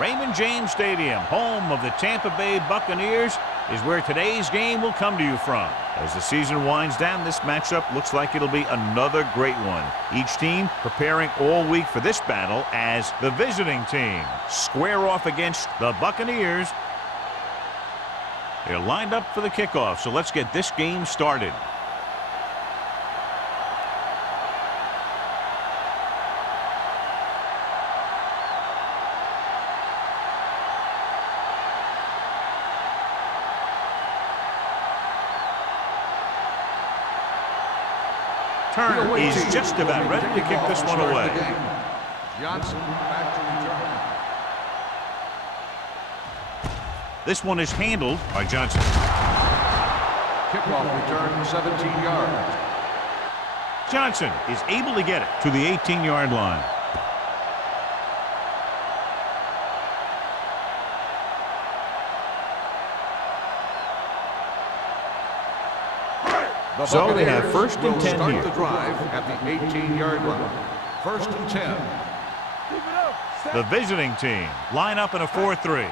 Raymond James Stadium, home of the Tampa Bay Buccaneers, is where today's game will come to you from. As the season winds down, this matchup looks like it'll be another great one. Each team preparing all week for this battle as the visiting team square off against the Buccaneers. They're lined up for the kickoff, so let's get this game started. Turner is just about ready to kick this one away. Johnson back to return. This one is handled by Johnson. Kickoff return, 17 yards. Johnson is able to get it to the 18-yard line. So they have first and 10 start here. the drive at the 18-yard line. First and 10. The visiting team line up in a 4-3.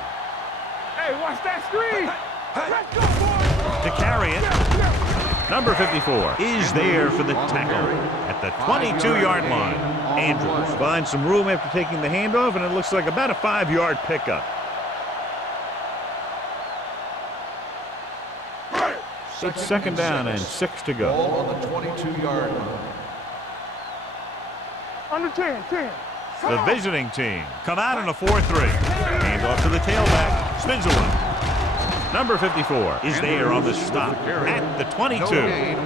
Hey, watch that screen. Let's go, boy. To carry it, number 54 is there for the tackle at the 22-yard line. Andrews finds some room after taking the handoff, and it looks like about a 5-yard pickup. It's second down and 6 to go. Ball on the 22-yard line. Under 10. The visiting team come out in a 4-3. Handoff to the tailback. Spins away. Number 54 is there on the stop at the 22.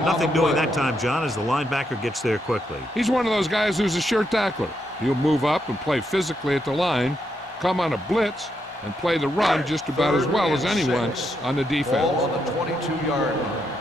Nothing doing that time, John, as the linebacker gets there quickly. He's one of those guys who's a sure tackler. He'll move up and play physically at the line, come on a blitz, and play the run just about as well as anyone on the defense. Ball on the 22-yard line.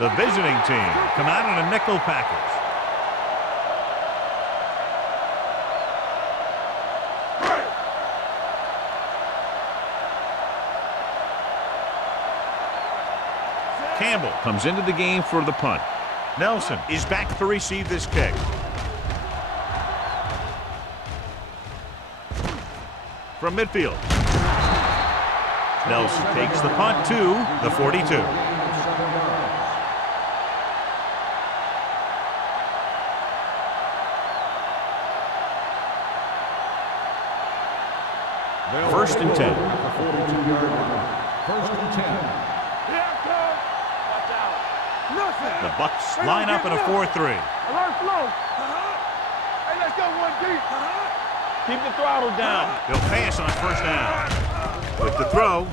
The visiting team come out in a nickel package. Campbell comes into the game for the punt. Nelson is back to receive this kick. From midfield. Nelson takes the punt to the 42. First and 10. First and 10. The Bucs line up in a 4-3. Alert flow. Hey, let's go one deep. Keep the throttle down. They'll pass on first down. With the throw,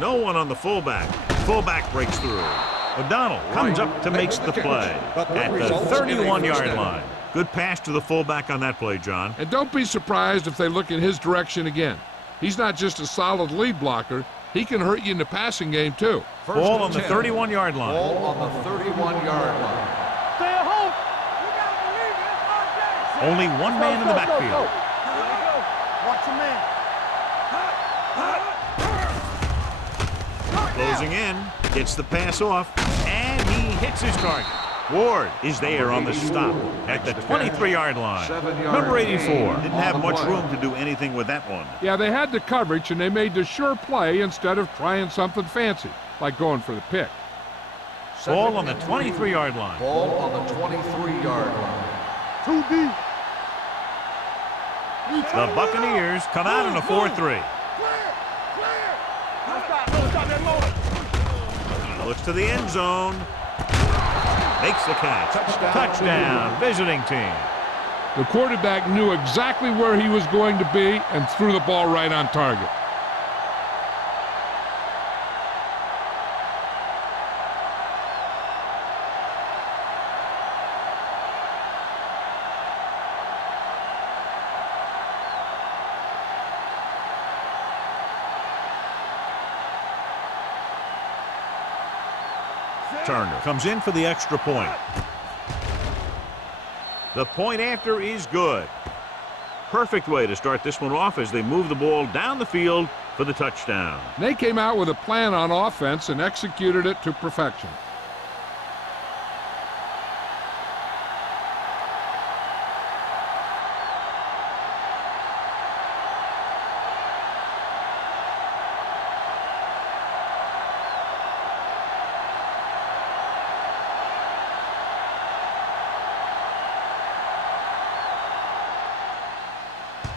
no one on the fullback. Fullback breaks through. O'Donnell comes up to make the play at the 31-yard line. Good pass to the fullback on that play, John. And don't be surprised if they look in his direction again. He's not just a solid lead blocker. He can hurt you in the passing game, too. Ball on the 31-yard line. Ball on the 31-yard line. Stay at home. Only one man in the backfield. Watch your man. Closing in, gets the pass off, and he hits his target. Ward is there on the stop at the 23-yard line. Number 84 didn't have much room to do anything with that one. Yeah, they had the coverage, and they made the sure play instead of trying something fancy, like going for the pick. Ball on the 23-yard line. Ball on the 23-yard line. Too deep. The Buccaneers come out in a 4-3. Looks to the end zone. Makes the catch. Touchdown, visiting team. The quarterback knew exactly where he was going to be and threw the ball right on target. Turner comes in for the extra point. The point after is good. Perfect way to start this one off as they move the ball down the field for the touchdown. They came out with a plan on offense and executed it to perfection.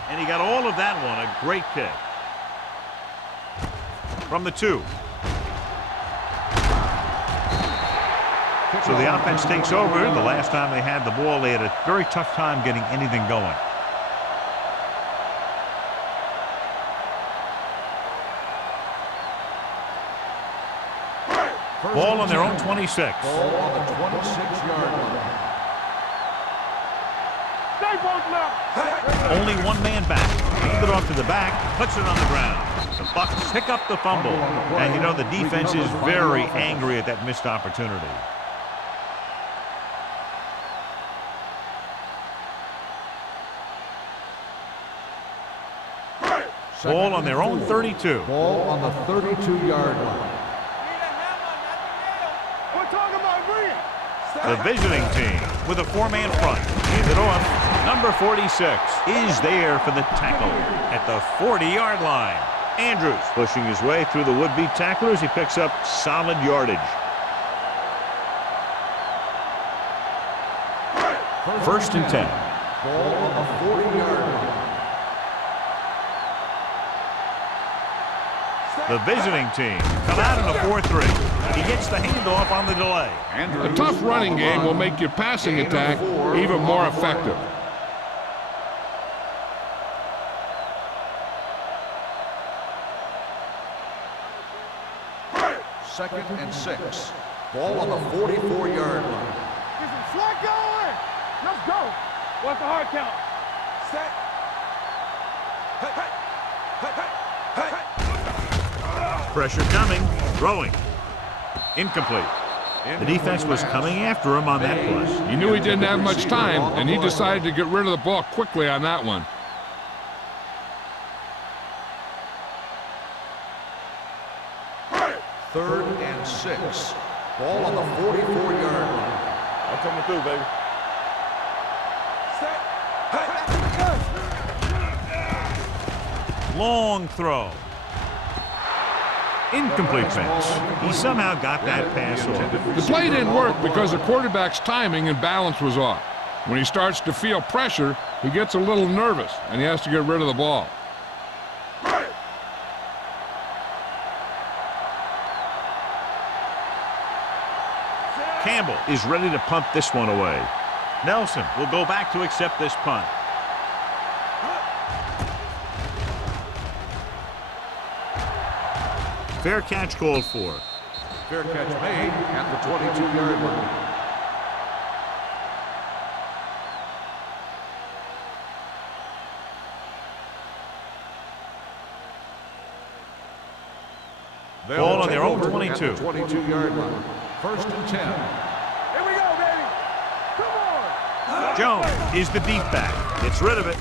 And he got all of that one. A great kick. From the 2. So the offense takes over. The last time they had the ball, they had a very tough time getting anything going. Ball on their own 26. Ball on the 26-yard line. Only one man back. Hand it off to the back, puts it on the ground. The Bucs pick up the fumble. And you know the defense is very angry at that missed opportunity. Ball on their own 32. Ball on the 32-yard line. We're talking about green. The visiting team with a 4-man front. Hand it off. Number 46 is there for the tackle at the 40-yard line. Andrews pushing his way through the would-be tacklers. He picks up solid yardage. First and 10. Ball on the 40-yard line. The visiting team come out in a 4-3. He gets the handoff on the delay. A tough running game will make your passing attack even more effective. Second and 6. Ball on the 44-yard line. Get some slack going. Let's go. What's the hard count? Set. Pressure coming. Throwing. Incomplete. The defense was coming after him on that play. He knew he didn't have much time, and he decided to get rid of the ball quickly on that one. Third and 6. Ball on the 44-yard line. I'm coming through, baby. Long throw. Incomplete pass. He somehow got that pass off. The play didn't work because the quarterback's timing and balance was off. When he starts to feel pressure, he gets a little nervous, and he has to get rid of the ball. Campbell is ready to punt this one away. Nelson will go back to accept this punt. Fair catch called for. Fair catch made at the 22-yard line. Ball on their own 22. 22-yard line. First and 10. Here we go, baby. Come on. Jones is the deep back. Gets rid of it.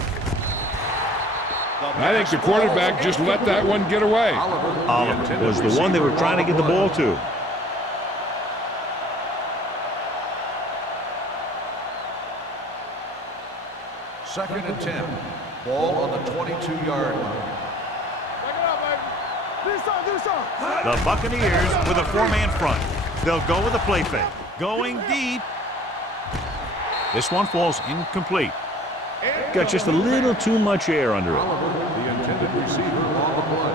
I think the quarterback just let that one get away. Oliver was the one they were trying to get the ball to. Second and 10. Ball on the 22-yard line. Check it out, baby. Do something. The Buccaneers with a 4-man front. They'll go with a play fake. Going deep. This one falls incomplete. Got just a little too much air under it. The intended receiver on the play.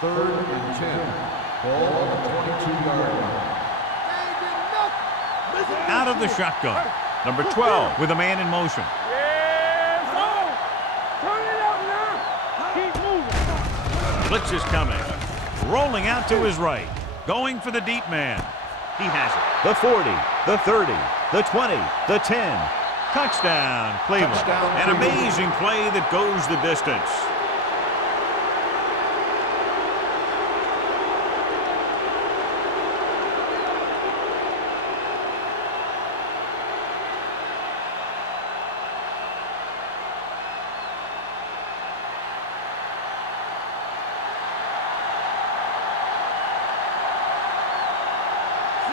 Third and 10. Ball on the 22-yard line. Out of the shotgun. Number 12 with a man in motion. Yes, turn it up now. Keep moving. Blitz is coming. Rolling out to his right. Going for the deep man. He has it. The 40, the 30, the 20, the 10. Touchdown, Cleveland. An amazing play that goes the distance.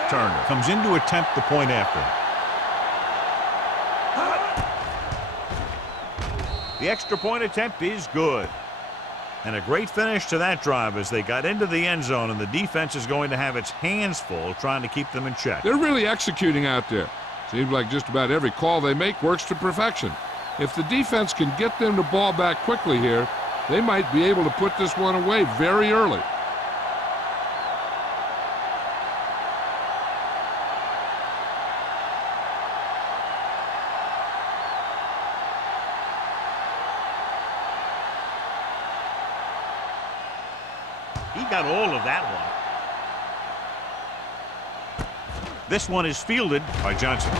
returner comes in to attempt the point after. The extra point attempt is good. And a great finish to that drive as they got into the end zone, and the defense is going to have its hands full trying to keep them in check. They're really executing out there. Seems like just about every call they make works to perfection. If the defense can get them the ball back quickly here, they might be able to put this one away very early. He got all of that one. This one is fielded by Johnson.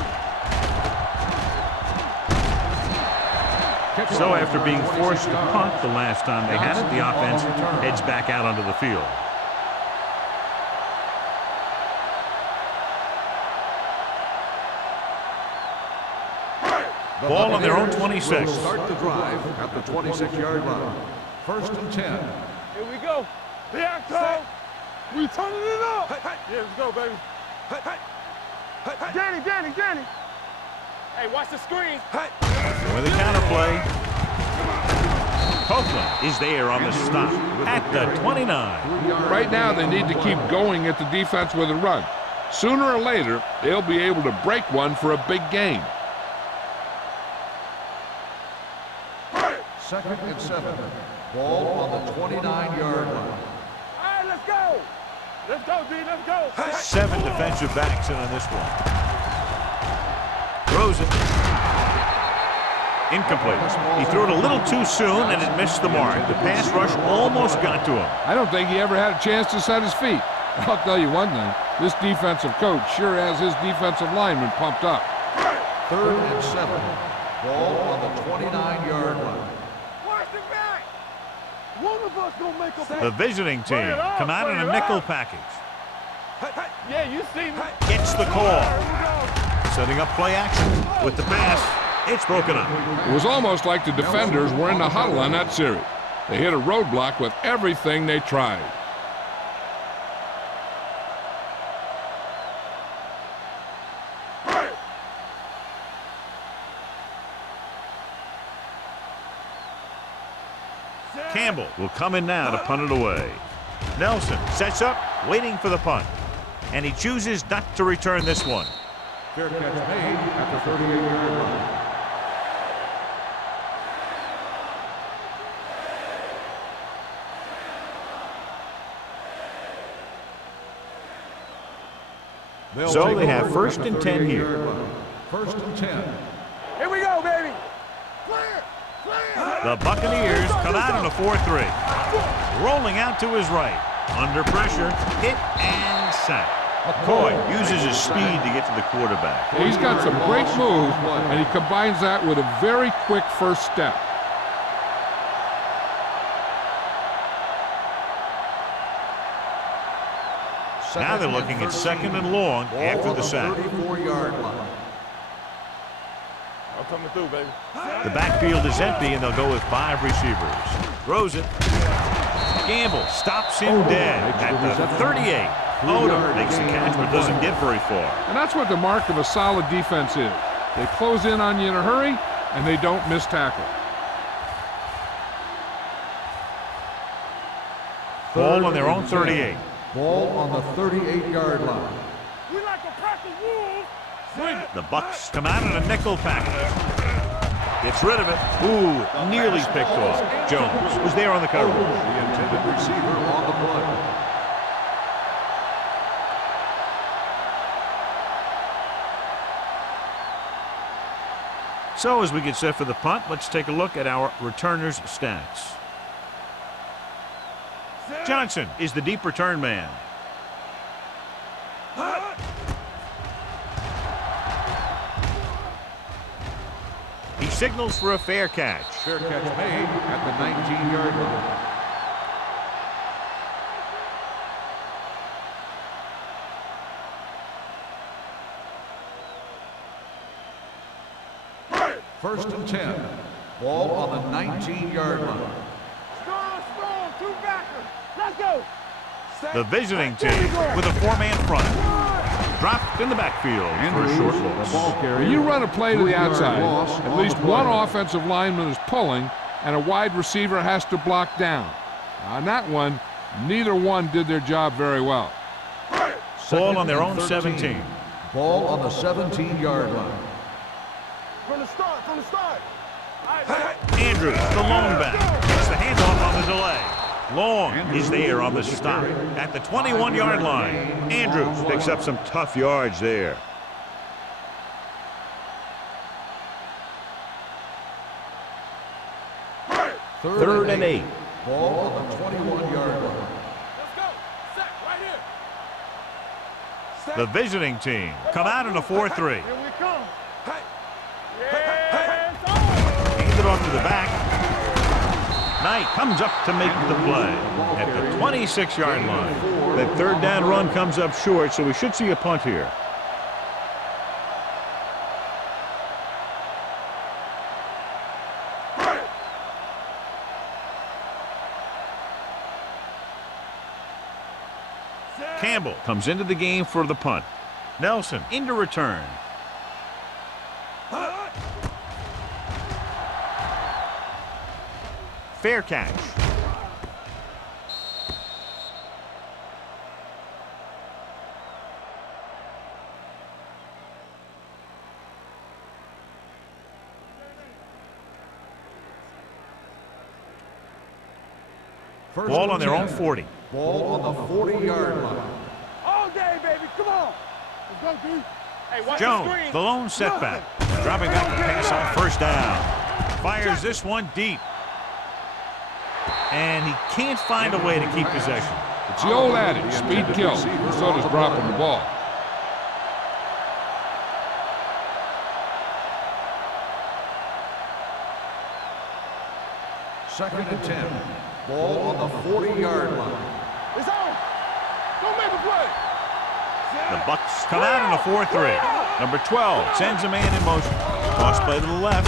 So after being forced to punt the last time they had it, the offense heads back out onto the field. Ball on their own 26. Start the drive at the 26-yard line. 1st and 10. Here we go. Here come. We turning it up. Yeah, let's go, baby. Danny. Hey, watch the screen. With the counterplay. Copeland is there on the stop at the 29. Right now, they need to keep going at the defense with a run. Sooner or later, they'll be able to break one for a big gain. 2nd and 7. Ball on the 29-yard line. All right, let's go. Let's go, D. Let's go. 7 defensive backs in on this one. Throws it. Incomplete. He threw it a little too soon, and it missed the mark. The pass rush almost got to him. I don't think he ever had a chance to set his feet. I'll tell you one thing, this defensive coach sure has his defensive lineman pumped up. 3rd and 7. Ball on the 29-yard line. Watch the back. One of us gonna make a play. The visiting team come out in a nickel package. Yeah, you see me. Gets the call. Setting up play action with the pass. It's broken up. It was almost like the defenders were in the huddle on that series. They hit a roadblock with everything they tried. Campbell will come in now to punt it away. Nelson sets up, waiting for the punt. And he chooses not to return this one. Fair catch made at the 38-yard line. So they have 1st and 10 here. 1st and 10. Here we go, baby. Clear. The Buccaneers come out in a 4-3. Rolling out to his right. Under pressure, hit and sack. McCoy uses his speed to get to the quarterback. He's got some great moves, and he combines that with a very quick first step. Now they're looking at 2nd and long after the sack. 34-yard line. I'm coming through, baby. The backfield is empty, and they'll go with 5 receivers. Throws it. Gamble stops him dead at the 38. Odom makes the catch but doesn't get very far. And that's what the mark of a solid defense is. They close in on you in a hurry, and they don't miss tackle. Ball on their own 38. Ball on the 38-yard line. We like a pack of wolves. The Bucs come out in a nickel package. Gets rid of it. Ooh, nearly picked off. Jones was there on the coverage. The intended receiver on the play. So as we get set for the punt, let's take a look at our returners' stats. Johnson is the deep return man. He signals for a fair catch. Fair catch made at the 19-yard line. First and 10. Ball on the 19-yard line. Strong, 2 backers. Let's go. The visiting team with a 4-man front. dropped in the backfield for a short loss. When you run a play to the outside, at least one offensive lineman is pulling, and a wide receiver has to block down. On that one, neither one did their job very well. Ball on their own 17. Ball on the 17-yard line. From the start, from the start. Andrews, the lone back, gets the handoff on the delay. Long is there on the stop at the 21-yard line. Andrews picks up some tough yards there. Third and 8. Ball on the 21-yard line. Let's go. Set right here. The visiting team come out in a 4-3. Here we come. Hands it off to the back. Knight comes up to make the play at the 26-yard line. That third down run comes up short, so we should see a punt here. Campbell comes into the game for the punt. Nelson into return. Fair catch. Ball on their own 40. Ball on the 40-yard line. All day, baby. Come on. Let's go, dude. Hey, watch Jones, the screen. the lone setback. Dropping back to pass on first down. Fires this one deep. And he can't find a way to keep possession. It's the old adage, speed kills. So does dropping the ball. Second and 10. Ball on the 40-yard line. It's on. Don't make a play. The Bucks come out in a 4-3. Number 12 sends a man in motion. Cross play to the left.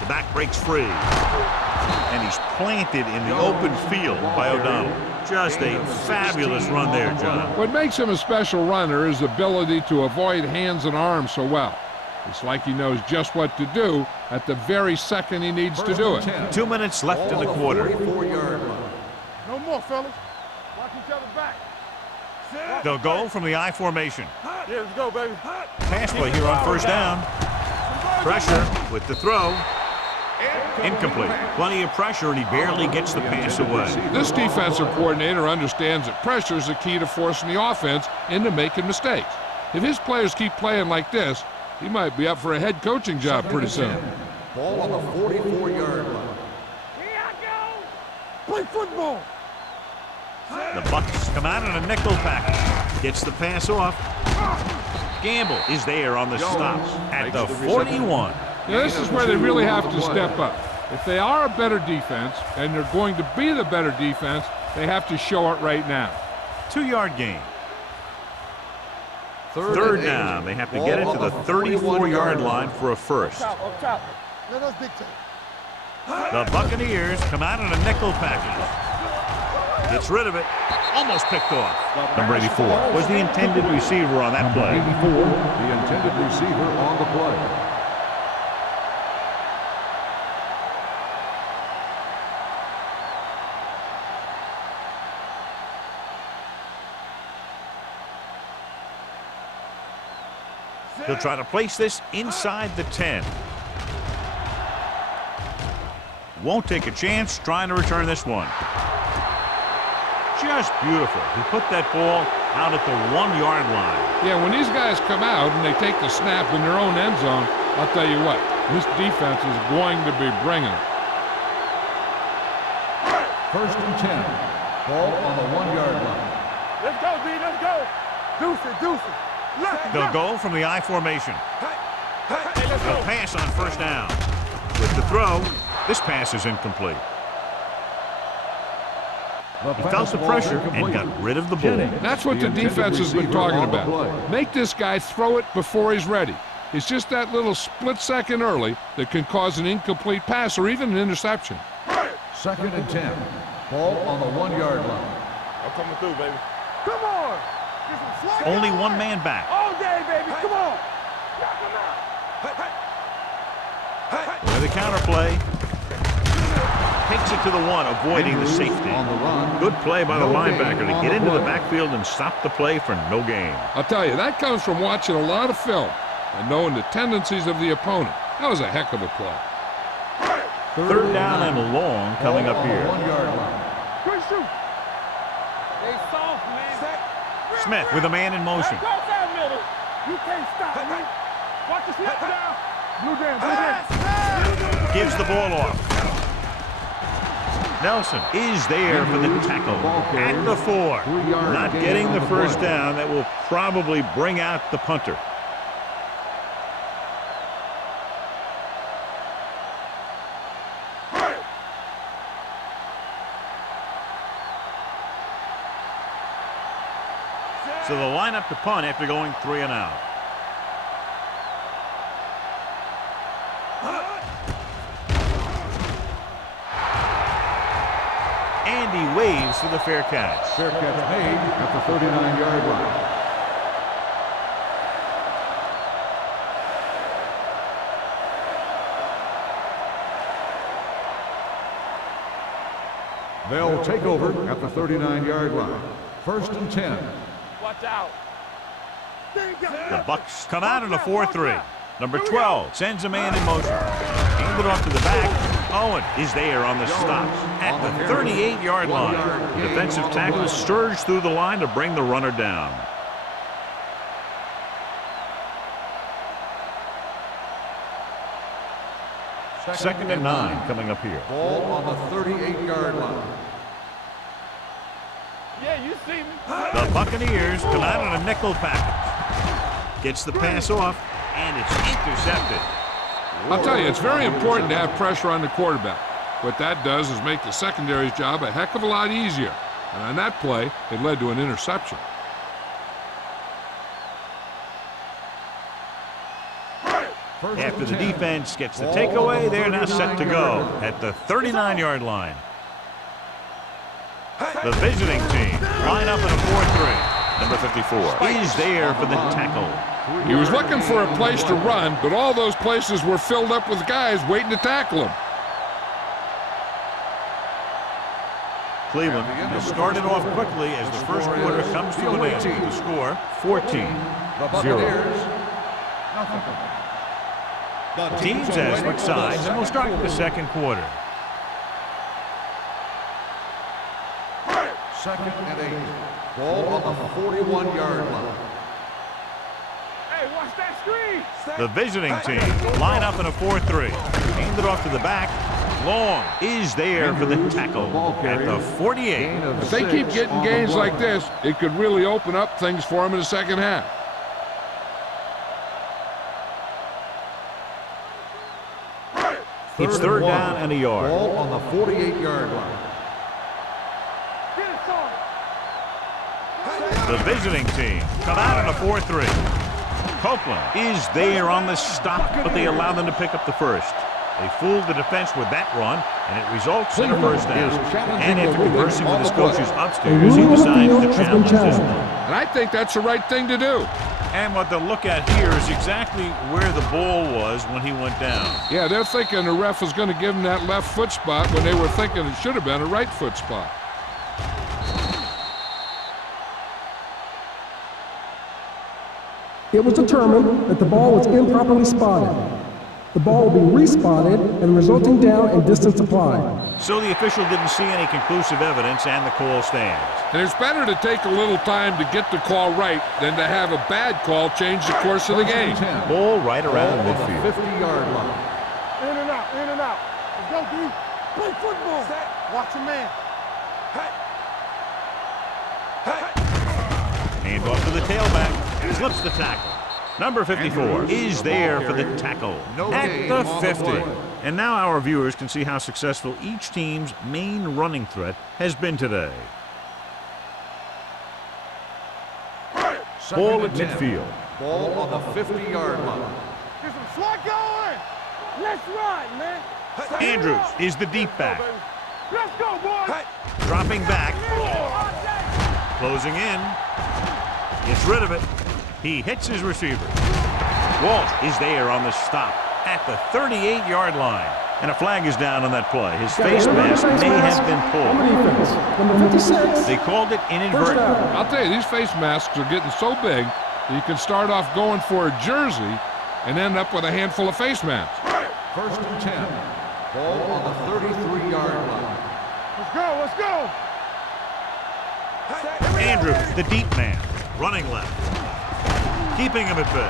The back breaks free. And he's planted in the open field by O'Donnell. Just a fabulous run there, John. What makes him a special runner is the ability to avoid hands and arms so well. It's like he knows just what to do at the very second he needs to do it. 2 minutes left in the quarter. 44-yard line. No more, fellas. Watch each other back. They'll go from the I formation. Yeah, let's go, baby. Pass play here on first down. Pressure with the throw. Incomplete. Plenty of pressure, and he barely gets the pass away. This defensive coordinator understands that pressure is the key to forcing the offense into making mistakes. If his players keep playing like this, he might be up for a head coaching job pretty soon. Ball on the 44-yard line. Here I go. Play football. The Bucks come out in a nickel package. Gets the pass off. Gamble is there on the stop at the 41. Now, this is where they really have to step up. If they are a better defense, and they're going to be the better defense, they have to show it right now. 2-yard gain. Third down. They have to get it to the 34-yard line for a first. Up top. Let us dictate. The Buccaneers come out in a nickel package. Gets rid of it. Almost picked off. Number 84 was the intended receiver on that play. 84, the intended receiver on the play. He'll try to place this inside the 10. Won't take a chance trying to return this one. Just beautiful. He put that ball out at the 1-yard line. Yeah, when these guys come out and they take the snap in their own end zone, I'll tell you what, this defense is going to be bringing it. First and 10. Ball on the 1-yard line. Let's go, D. Let's go. Deuce it, deuce it. They'll go from the I formation. Hey, let's They'll go. pass on first down. With the throw, this pass is incomplete. He felt the pressure and got rid of the ball. That's what the defense has been talking about. Make this guy throw it before he's ready. It's just that little split second early that can cause an incomplete pass or even an interception. Second and 10. Ball on the 1-yard line. I'm coming through, baby. Come on. Only one man back. All day, baby. Come on. With the counter play. Takes it to the one, avoiding the safety. On the run. Good play by the No linebacker gain to on get the into the play. backfield and stop the play for no gain. I'll tell you, that comes from watching a lot of film and knowing the tendencies of the opponent. That was a heck of a play. Third down and long coming Ball up on the here. 1 yard line. Good shoot. They soft, man. Smith with a man in motion. Go down middle. You can't stop me. Watch the snap down. Blue down, blue down. Gives the ball off. Nelson is there for the tackle at the 4. Not getting the first down. That will probably bring out the punter. So the lineup to punt after going 3 and out. And he waves for the fair catch. Fair catch made at the 39-yard line. They'll take over at the 39-yard line. 1st and 10. Watch out. The Bucks come out in a 4-3. Number 12 sends a man in motion. Handed off to the back. Owen is there on the stop at the 38-yard line. The defensive tackle surged through the line to bring the runner down. Second and 9 coming up here. Ball on the 38-yard line. Yeah, you see me. The Buccaneers come out in a nickel package. Gets the pass off, and it's intercepted. I'll tell you, it's very important to have pressure on the quarterback. What that does is make the secondary's job a heck of a lot easier. And on that play, it led to an interception. After the defense gets the takeaway, they're now set to go at the 39-yard line. The visiting team line up in a 4-3. Number 54 is there for the tackle. He was looking for a place to run, but all those places were filled up with guys waiting to tackle him. Cleveland has started off quickly as the first quarter comes to an end. The score, 14-0. Teams as switch sides, and we'll start with the second quarter. 2nd and 8. Ball on the 41-yard line. Hey, watch that screen. The visiting team line up in a 4-3. Handed off to the back. Long is there for the tackle at the 48. If they keep getting gains like this, it could really open up things for them in the second half. It's third down and a yard. Ball on the 48-yard line. The visiting team come out in a 4-3. Copeland is there on the stop, but they allow them to pick up the first. They fooled the defense with that run, and it results in a first down. And after conversing with his coaches upstairs, he decides to challenge this one. And I think that's the right thing to do. And what they'll look at here is exactly where the ball was when he went down. Yeah, they're thinking the ref was going to give him that left foot spot when they were thinking it should have been a right foot spot. It was determined that the ball was improperly spotted. The ball will be respotted and resulting down and distance applied. So the official didn't see any conclusive evidence, and the call stands. And it's better to take a little time to get the call right than to have a bad call change the course of the game. Ball right around Ball on the midfield. 50-yard line. In and out, in and out. Let's go, D. Play football. Watch your man. Hand off to the tailback. Slips the tackle. Number 54 is there for the tackle at the 50. And now our viewers can see how successful each team's main running threat has been today. Ball at midfield. Ball on the 50-yard line. Get some slot going. Let's run, man. Andrews is the deep back. Let's go, boys. Dropping back. Closing in. Gets rid of it. He hits his receiver. Walsh is there on the stop at the 38-yard line. And a flag is down on that play. His face mask may have been pulled. Number 56. They called it inadvertent. I'll tell you, these face masks are getting so big that you can start off going for a jersey and end up with a handful of face masks. 1st and 10. Ball on the 33-yard line. Let's go, let's go. Andrews, the deep man, running left. Keeping him at bay.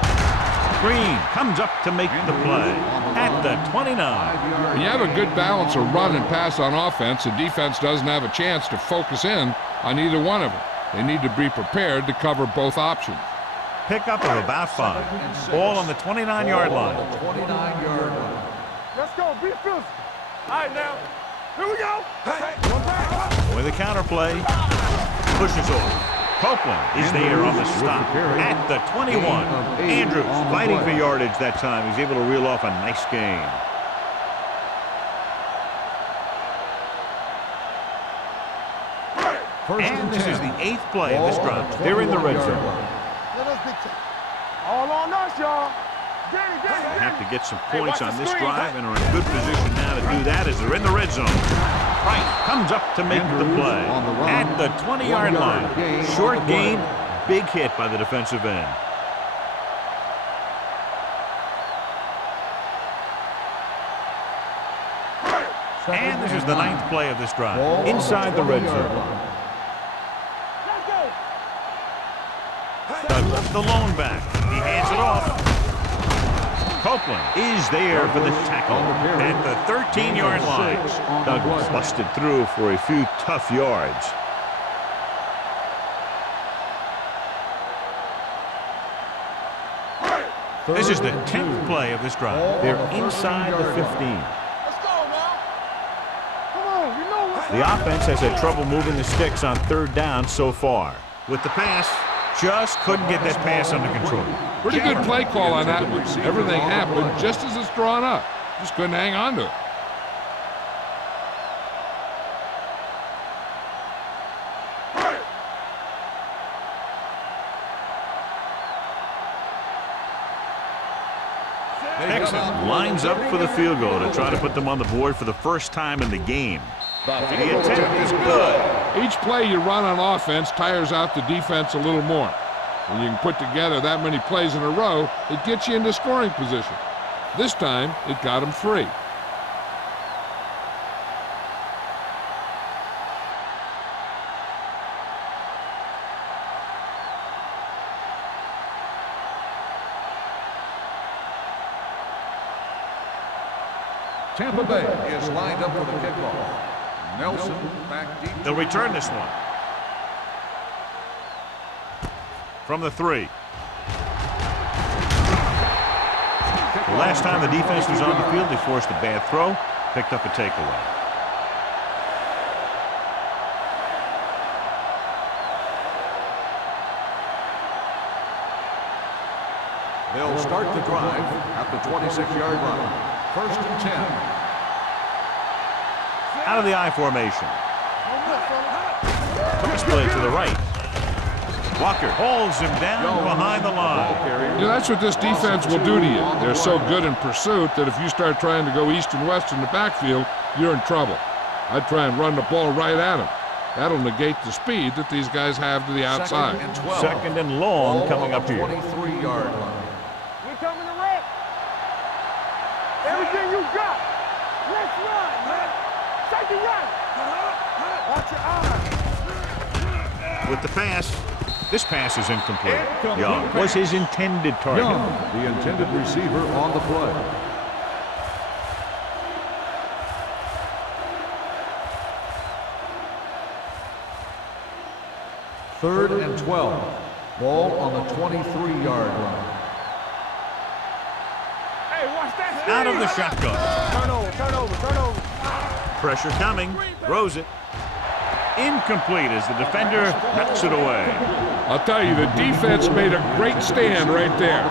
Green comes up to make the play at the 29. When you have a good balance of run and pass on offense, the defense doesn't have a chance to focus in on either one of them. They need to be prepared to cover both options. Pickup of about 5. Ball on the 29-yard line. 29-yard line. Let's go, be physical. All right, now. Here we go. One back. With a counter play, pushes off. Copeland is there on the stop at the 21. Andrews fighting for yardage that time. He's able to reel off a nice gain. And this is the 8th play of this drive. They're in the red zone. All on us, y'all. Danny, Danny. Have to get some points on this drive and are in good position now to do that as they're in the red zone. Price comes up to make the play at the 20-yard line. Short gain, big hit by the defensive end. And this is the 9th play of this drive. Inside the red zone. Douglas, the lone back. He hands it off. Copeland is there for the tackle at the 13-yard line. Douglas busted through for a few tough yards. This is the 10th play of this drive. They're inside the 15. Let's go, now. Come on, you know what? The offense has had trouble moving the sticks on 3rd down so far. With the pass, just couldn't get that pass under control. Pretty good play call on that one. Everything happened just as it's drawn up. Just couldn't hang on to it. Texan lines up for the field goal to try to put them on the board for the first time in the game. The attempt is good. Each play you run on offense tires out the defense a little more. When you can put together that many plays in a row, it gets you into scoring position. This time, it got them 3. Tampa Bay is lined up for the kickoff. Nelson back deep. They'll return this one. From the 3. The last time the defense was on the field, they forced a bad throw, picked up a takeaway. They'll start the drive at the 26-yard line. 1st and 10. Out of the I formation. Took a split to the right. Walker holds him down behind the line. You know, that's what this defense will do to you. They're so good in pursuit that if you start trying to go east and west in the backfield, you're in trouble. I'd try and run the ball right at them. That'll negate the speed that these guys have to the outside. 2nd and long coming up here. 23-yard line. We're coming to wreck. Everything you got. Let's run, man. Take it right. Watch your eyes. With the pass, this pass is incomplete. Young was his intended target. Young, the intended receiver on the play. Third and 12. Ball on the 23-yard line. Hey, watch that. Out of the shotgun. Turn over. Pressure coming. Throws it. Incomplete as the defender knocks it away. I'll tell you, the defense made a great stand right there.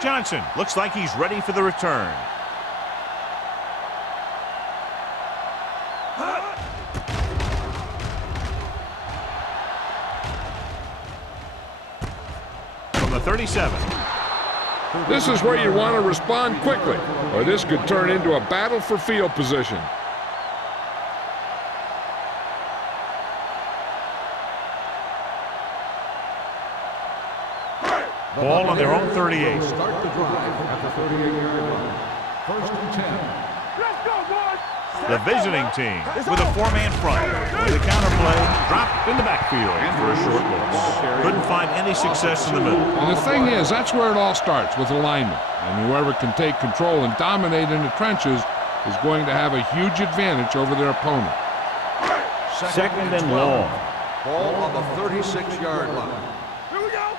Johnson looks like he's ready for the return. From the 37. This is where you want to respond quickly, or this could turn into a battle for field position. Ball on their own 38. Start the drive at the 38-yard line. First and 10. Let's go, boys. The visiting team with a four-man front. With a counter play, dropped in the backfield for a short loss. Couldn't find any success in the middle. And the thing is, that's where it all starts, with alignment. And whoever can take control and dominate in the trenches is going to have a huge advantage over their opponent. Second and long. Ball on the 36-yard line. Here we go.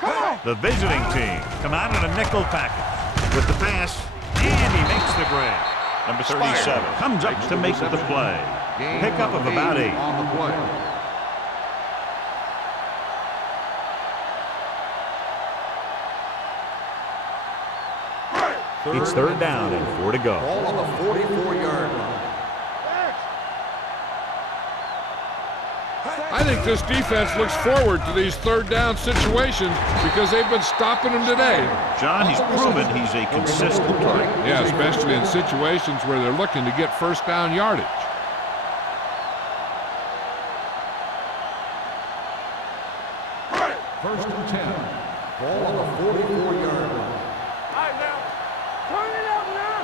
Come on. The visiting team come out in a nickel package with the pass, and he makes the grab. Number 37 comes up to make the play. Pickup of about 8. On the play. It's third down and 4 to go. Ball on the 44-yard line. I think this defense looks forward to these third down situations because they've been stopping them today. John, he's proven he's a consistent target. Yeah, especially in situations where they're looking to get first down yardage. First and 10. Ball on the 44-yard line. All right, now. Turn it up now.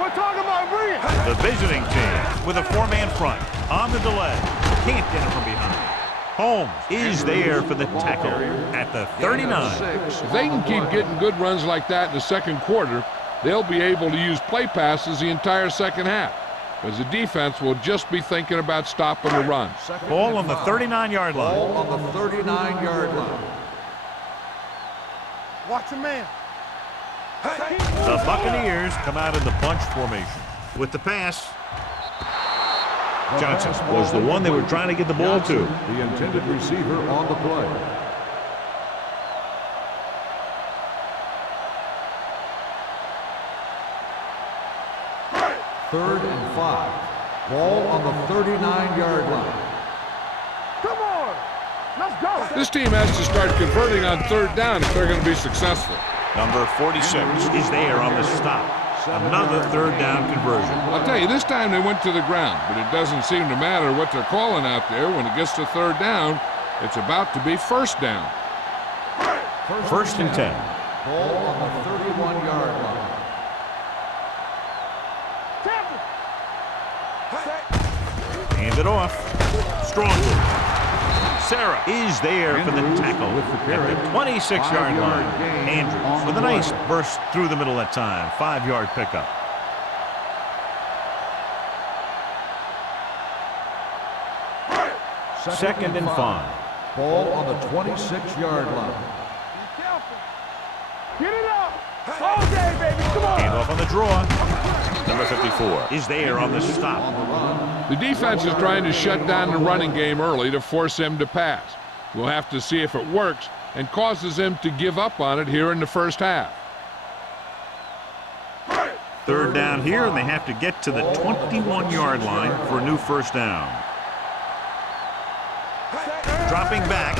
We're talking about bringing. The visiting team with a four-man front on the delay. Can't get him from behind. Holmes is there for the tackle at the 39. If they can keep getting good runs like that in the second quarter, they'll be able to use play passes the entire second half, because the defense will just be thinking about stopping the run. Ball on the 39-yard line. Ball on the 39-yard line. Watch a man. The Buccaneers come out in the bunch formation. With the pass, Johnson was the one they were trying to get the ball to. The intended receiver on the play. Third and 5. Ball on the 39-yard line. Come on. Let's go. This team has to start converting on third down if they're going to be successful. Number 46 is there on the stop. Another third down conversion. I'll tell you, this time they went to the ground, but it doesn't seem to matter what they're calling out there. When it gets to third down, it's about to be first down. First and 10. Ball on the 31-yard line. Hand it off. Strongly. Sarah is there for the tackle at the 26-yard line. Andrews with a nice burst through the middle that time. 5-yard pickup. Second and 5. Ball on the 26-yard line. Be careful. Get it up. All day, baby. Come on. Hand off on the draw. Number 54 is there on the stop. The defense is trying to shut down the running game early to force him to pass. We'll have to see if it works and causes him to give up on it here in the first half. Third down here, and they have to get to the 21-yard line for a new first down. Dropping back.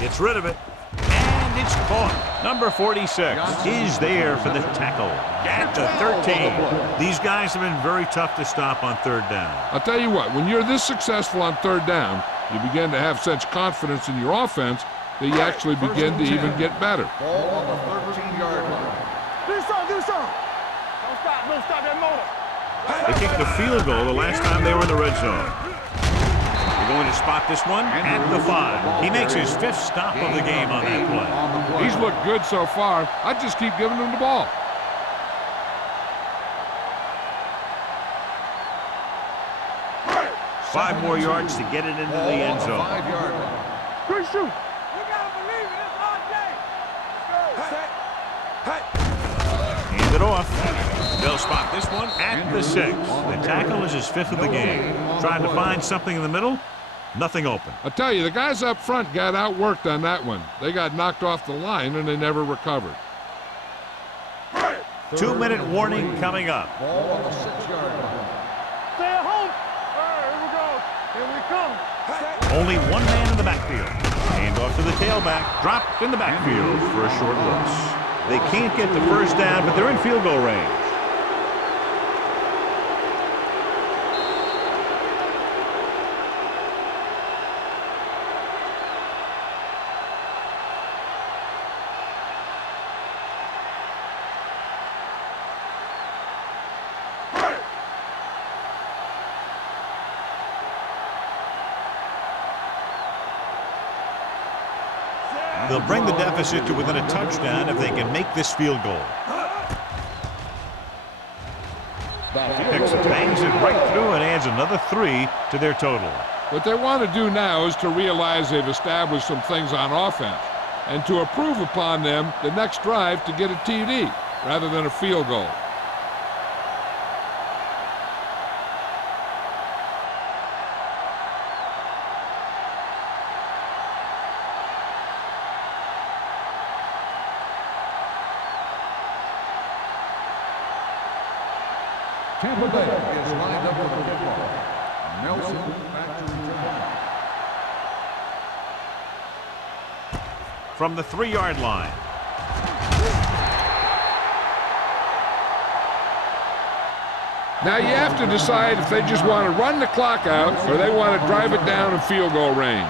Gets rid of it. And it's caught. Number 46 is there for the tackle at the 13. These guys have been very tough to stop on third down. I'll tell you what, when you're this successful on third down, you begin to have such confidence in your offense that you actually begin to even get better. Ball on the 13-yard line. Do something. Do something. Don't stop that motor. They kicked the field goal the last time they were in the red zone. They're going to spot this one at the 5. He makes his 5th stop of the game on that play. He's looked good so far. I just keep giving him the ball. Five more yards to get it into the end zone. 5-yard line. Good shoot. You gotta believe it. It's all day. Hand it off. They'll spot this one at the 6. The tackle is his 5th of the game. Trying to find something in the middle. Nothing open. I tell you, the guys up front got outworked on that one. They got knocked off the line and they never recovered. 2-minute warning coming up. Ball on the 6-yard line. Stay at home. Here we go. Here we come. Only one man in the backfield. Hand off to the tailback. Dropped in the backfield for a short loss. They can't get the first down, but they're in field goal range. They'll bring the deficit to within a touchdown if they can make this field goal. He picks it, bangs it right through, and adds another 3 to their total. What they want to do now is to realize they've established some things on offense and to improve upon them the next drive to get a TD rather than a field goal. Tampa Bay is lined up for the kickoff. Nelson back to return. From the 3-yard line. Now you have to decide if they just want to run the clock out or they want to drive it down in field goal range.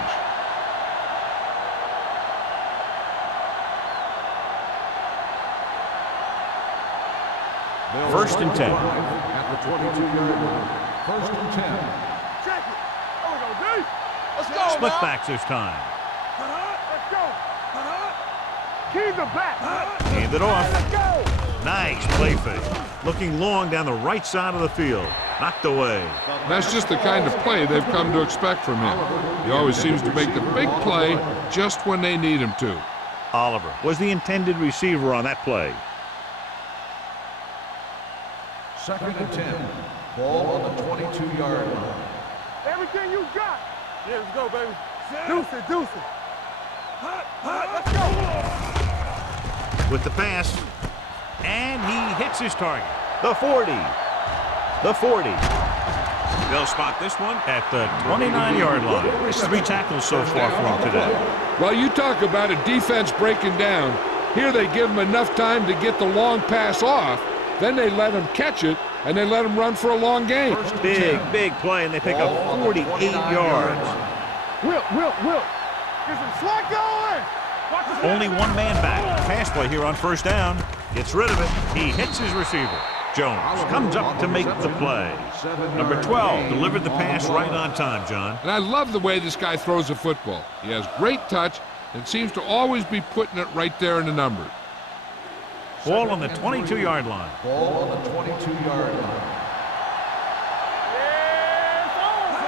First and 10. At the 22-yard line. First and 10. Check it. There we go, D. Let's go, Split man. backs this time. Let's go. Keys are back. Hand it off. Let's go. Nice play fake. Looking long down the right side of the field. Knocked away. That's just the kind of play they've come to expect from him. He always seems to make the big play just when they need him to. Oliver was the intended receiver on that play. Second and 10. Ball on the 22-yard line. Everything you got. Yeah, let's go, baby. Deuce it, deuce it. Let's go. With the pass. And he hits his target. The 40. The 40. They'll spot this one at the 29-yard line. It's 3 tackles so far for him today. Well, you talk about a defense breaking down. Here they give him enough time to get the long pass off. Then they let him catch it, and they let him run for a long game. Big play, and they pick up 48 yards. Wilt. Get some slot going. Watch this. Only one man back. Pass play here on first down. Gets rid of it. He hits his receiver. Jones comes up to make the play. Number 12 delivered the pass right on time, John. And I love the way this guy throws a football. He has great touch and seems to always be putting it right there in the numbers. Ball on the 22-yard line. Ball on the 22-yard line.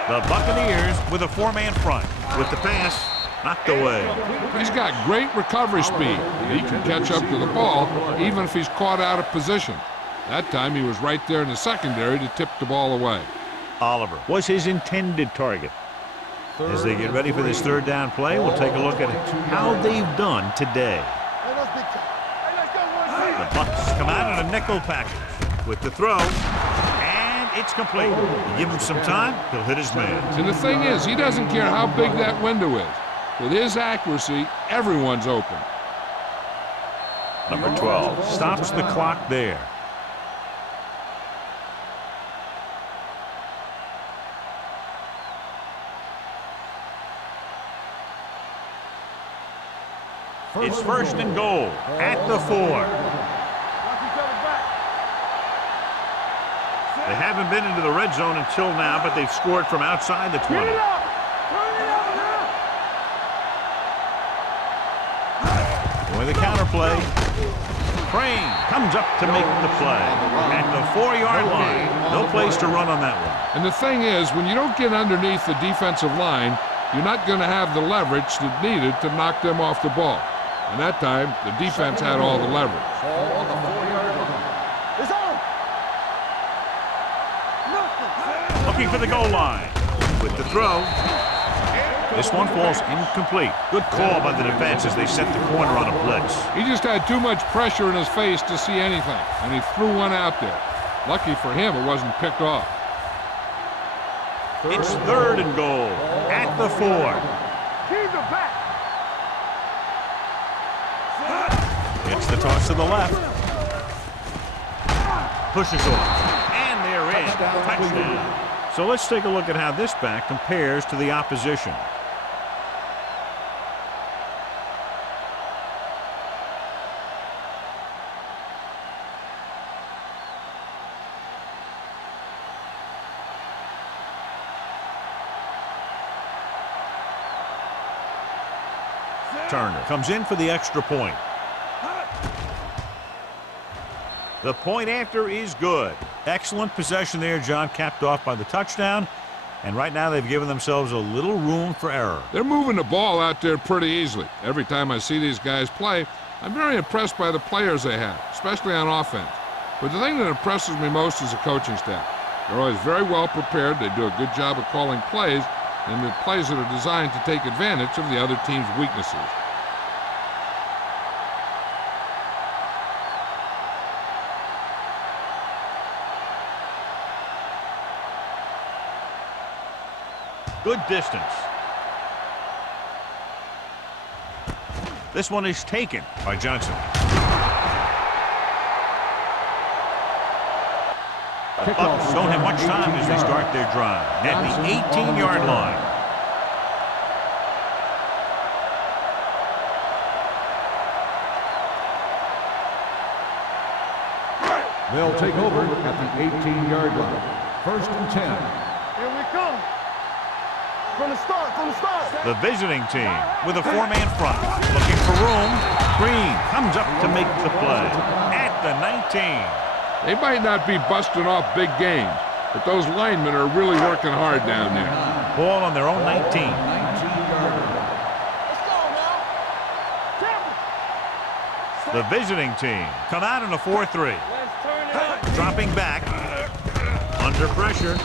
The Buccaneers with a 4-man front. With the pass, knocked away. He's got great recovery speed. He can catch up to the ball even if he's caught out of position. That time he was right there in the secondary to tip the ball away. Oliver was his intended target. As they get ready for this third down play, we'll take a look at how they've done today. The Bucs come out in a nickel package with the throw, and it's complete. You give him some time, he'll hit his man. And the thing is, he doesn't care how big that window is. With his accuracy, everyone's open. Number 12 stops the clock there. It's first and goal at the 4. They haven't been into the red zone until now, but they've scored from outside the 20. With the counter play, Crane comes up to make the play at the 4-yard line. No place to run on that one. And the thing is, when you don't get underneath the defensive line, you're not going to have the leverage that's needed to knock them off the ball. And that time, the defense had all the leverage. Ball on the 4-yard line. It's on. Looking for the goal line with the throw. This one falls incomplete. Good call by the defense as they set the corner on a blitz. He just had too much pressure in his face to see anything, and he threw one out there. Lucky for him, it wasn't picked off. It's 3rd and goal at the 4. Keep the back. It's the toss to the left. Pushes off. And they're in. Touchdown. So let's take a look at how this back compares to the opposition. Turner comes in for the extra point. The point after is good. Excellent possession there, John, capped off by the touchdown. And right now they've given themselves a little room for error. They're moving the ball out there pretty easily. Every time I see these guys play, I'm very impressed by the players they have, especially on offense. But the thing that impresses me most is the coaching staff. They're always very well prepared. They do a good job of calling plays, and the plays that are designed to take advantage of the other team's weaknesses. Good distance. This one is taken by Johnson. Bucks don't have much time as they start their drive at the 18-yard line. They'll take over at the 18-yard line. 1st and 10. Here we come. From the start, from the start. The visiting team with a 4-man front. Looking for room. Green comes up to make the play at the 19. They might not be busting off big games, but those linemen are really working hard down there. Ball on their own 19. 19-yard line. The visiting team come out in a 4-3. Dropping back. Under pressure.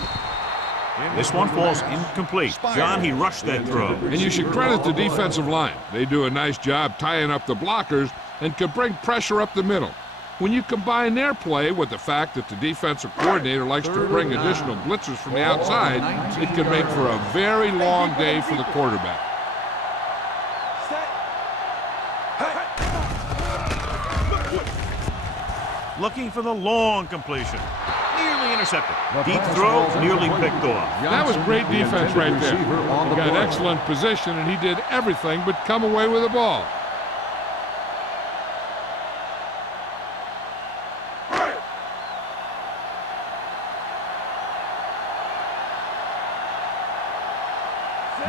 This one falls incomplete. John, he rushed that throw. And you should credit the defensive line. They do a nice job tying up the blockers and can bring pressure up the middle. When you combine their play with the fact that the defensive coordinator likes to bring additional blitzers from the outside, it can make for a very long day for the quarterback. Looking for the long completion. Nearly intercepted. Deep throw, nearly picked off. That was great defense right there. He got excellent position, and he did everything but come away with the ball.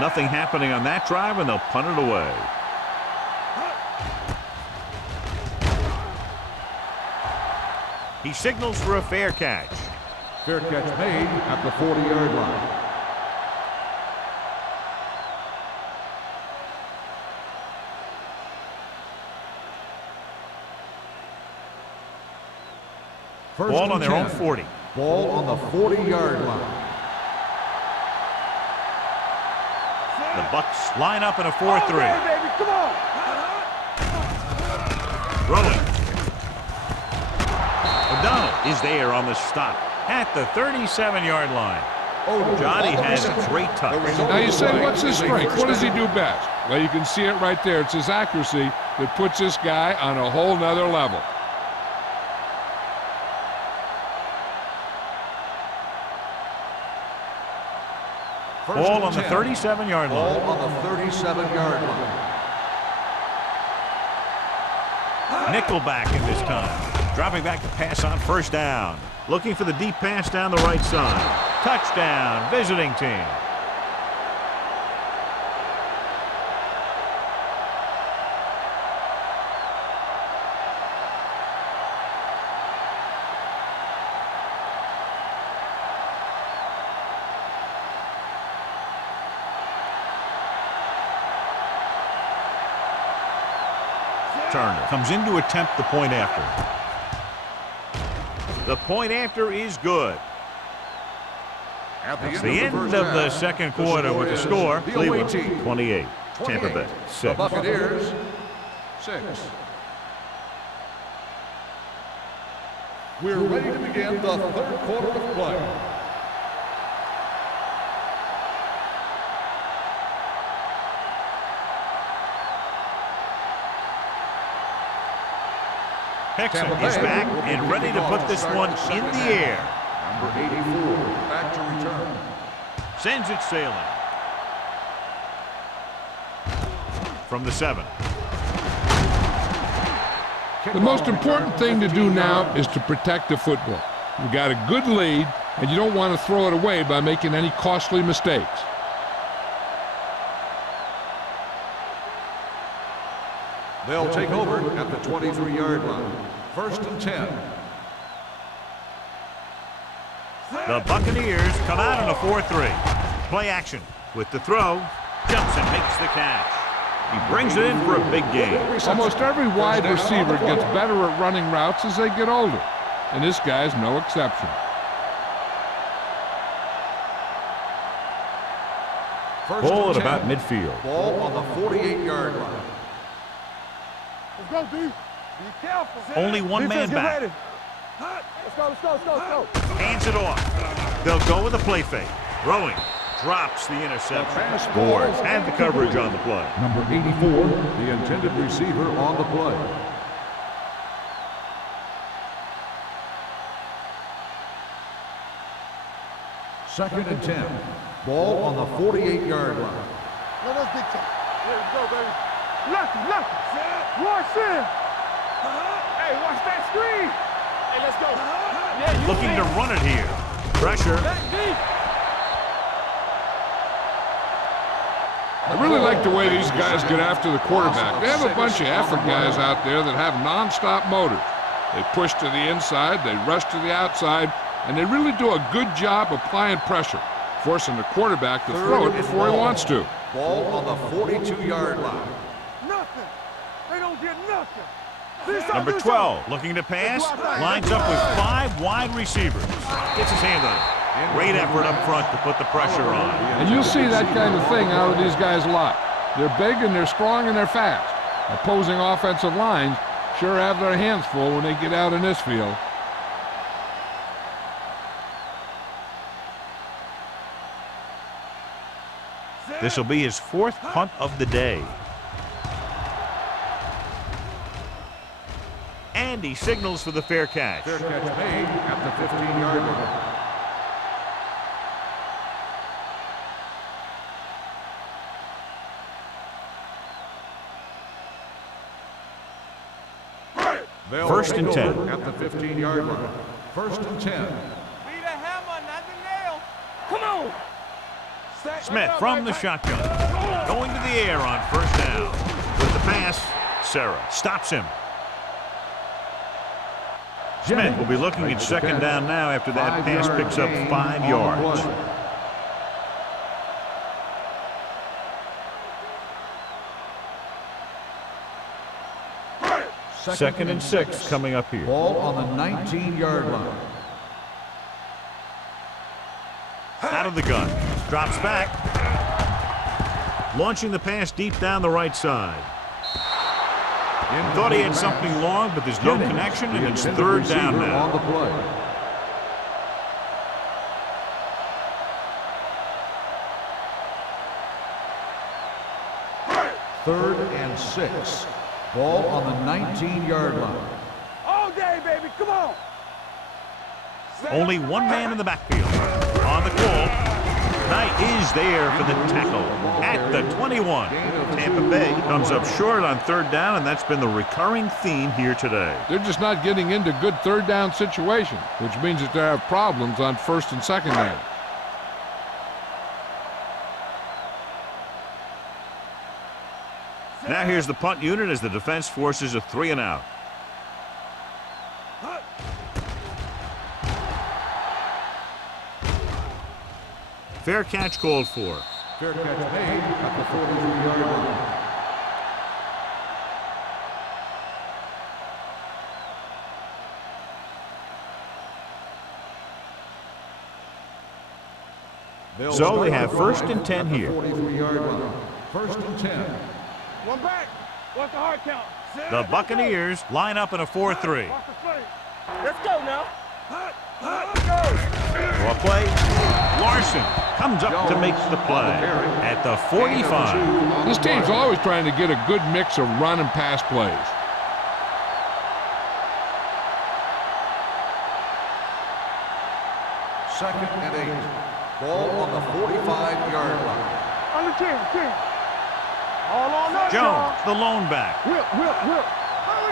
Nothing happening on that drive, and they'll punt it away. He signals for a fair catch. Fair catch made at the 40-yard line. Ball on their own 40. Ball on the 40-yard line. The Bucks line up in a 4-3. Baby, come on. Rolling. O'Donnell is there on the stop at the 37-yard line. Johnny has a great touch. Now you say, what's his strength? What does he do best? Well, you can see it right there. It's his accuracy that puts this guy on a whole nother level. Ball on the 37-yard line. Ball on the 37-yard line. Nickelback in this time. Dropping back to pass on 1st down. Looking for the deep pass down the right side. Touchdown, visiting team. Turner comes in to attempt the point after. The point after is good. At It's the end of the second quarter with the score. Cleveland 28, Tampa Bay 6. The Buccaneers 6. We're ready to begin the third quarter of play. Hickson is back and ready to put this one in the air. Number 84, back to return. Sends it sailing. From the 7. The most important thing to do now is to protect the football. You've got a good lead, and you don't want to throw it away by making any costly mistakes. They'll take over at the 23-yard line. 1st and 10. The Buccaneers come out in a 4-3. Play action with the throw. Jumps and makes the catch. He brings it in for a big game. Almost every wide receiver gets better at running routes as they get older, and this guy's no exception. Ball at about midfield. Ball on the 48-yard line. Let's go, D. Be careful. Only one man back. Let's go, let's go, let's go, let's go. Hands it off. They'll go with a play fake. Throwing. Drops the interception. Scores. And the coverage on the play. Number 84, the intended receiver on the play. Second and 10. Ball on the 48-yard line. Let us dictate. Here we go, baby. Lefty, lefty. Watch in. Hey, watch that screen. Hey, let's go. Yeah, you Looking to run it here. Pressure. I really like the way these guys get after the quarterback. They have a bunch of effort guys out there that have non-stop motors. They push to the inside, they rush to the outside, and they really do a good job applying pressure, forcing the quarterback to throw it before he wants to. Ball on the 42-yard line. Nothing. They don't get nothing. Number 12, looking to pass, lines up with 5 wide receivers. Gets his hand on it. Great effort up front to put the pressure on. And you'll see that kind of thing out of these guys a lot. They're big and they're strong and they're fast. Opposing offensive lines sure have their hands full when they get out in this field. This will be his 4th punt of the day. And he signals for the fair catch. Fair catch made at the 15-yard line. First and 10. At the 15-yard line. 1st and 10. Be the hammer, not the nail. Come on. Smith from the shotgun. Going to the air on 1st down. With the pass, Sarah stops him. Smith will be looking at 2nd down now after that pass picks up 5 yards. 2nd and 6 coming up here. Ball on the 19-yard line. Out of the gun. Drops back. Launching the pass deep down the right side. Thought he had something long, but there's no connection, and it's 3rd down now. On the play. Third and 6. Ball on the 19-yard line. All day, baby. Come on. Only one man in the backfield. On the call. Knight is there for the tackle at the 21. Tampa Bay comes up short on 3rd down, and that's been the recurring theme here today. They're just not getting into good 3rd down situations, which means that they have problems on 1st and 2nd down. Now here's the punt unit as the defense forces a 3 and out. Fair catch called for. Fair catch made at the 43-yard line. So they have first and 10 here. 43-yard line. First and 10. One back. What's the hard count? The Buccaneers line up in a 4-3. Watch the play. Let's go now. For a play, Larson comes up to make the play at the 45. This team's always trying to get a good mix of run and pass plays. Second and 8. Ball on the 45-yard line. Under 10. All on us, Jones, the lone back. Whip. There we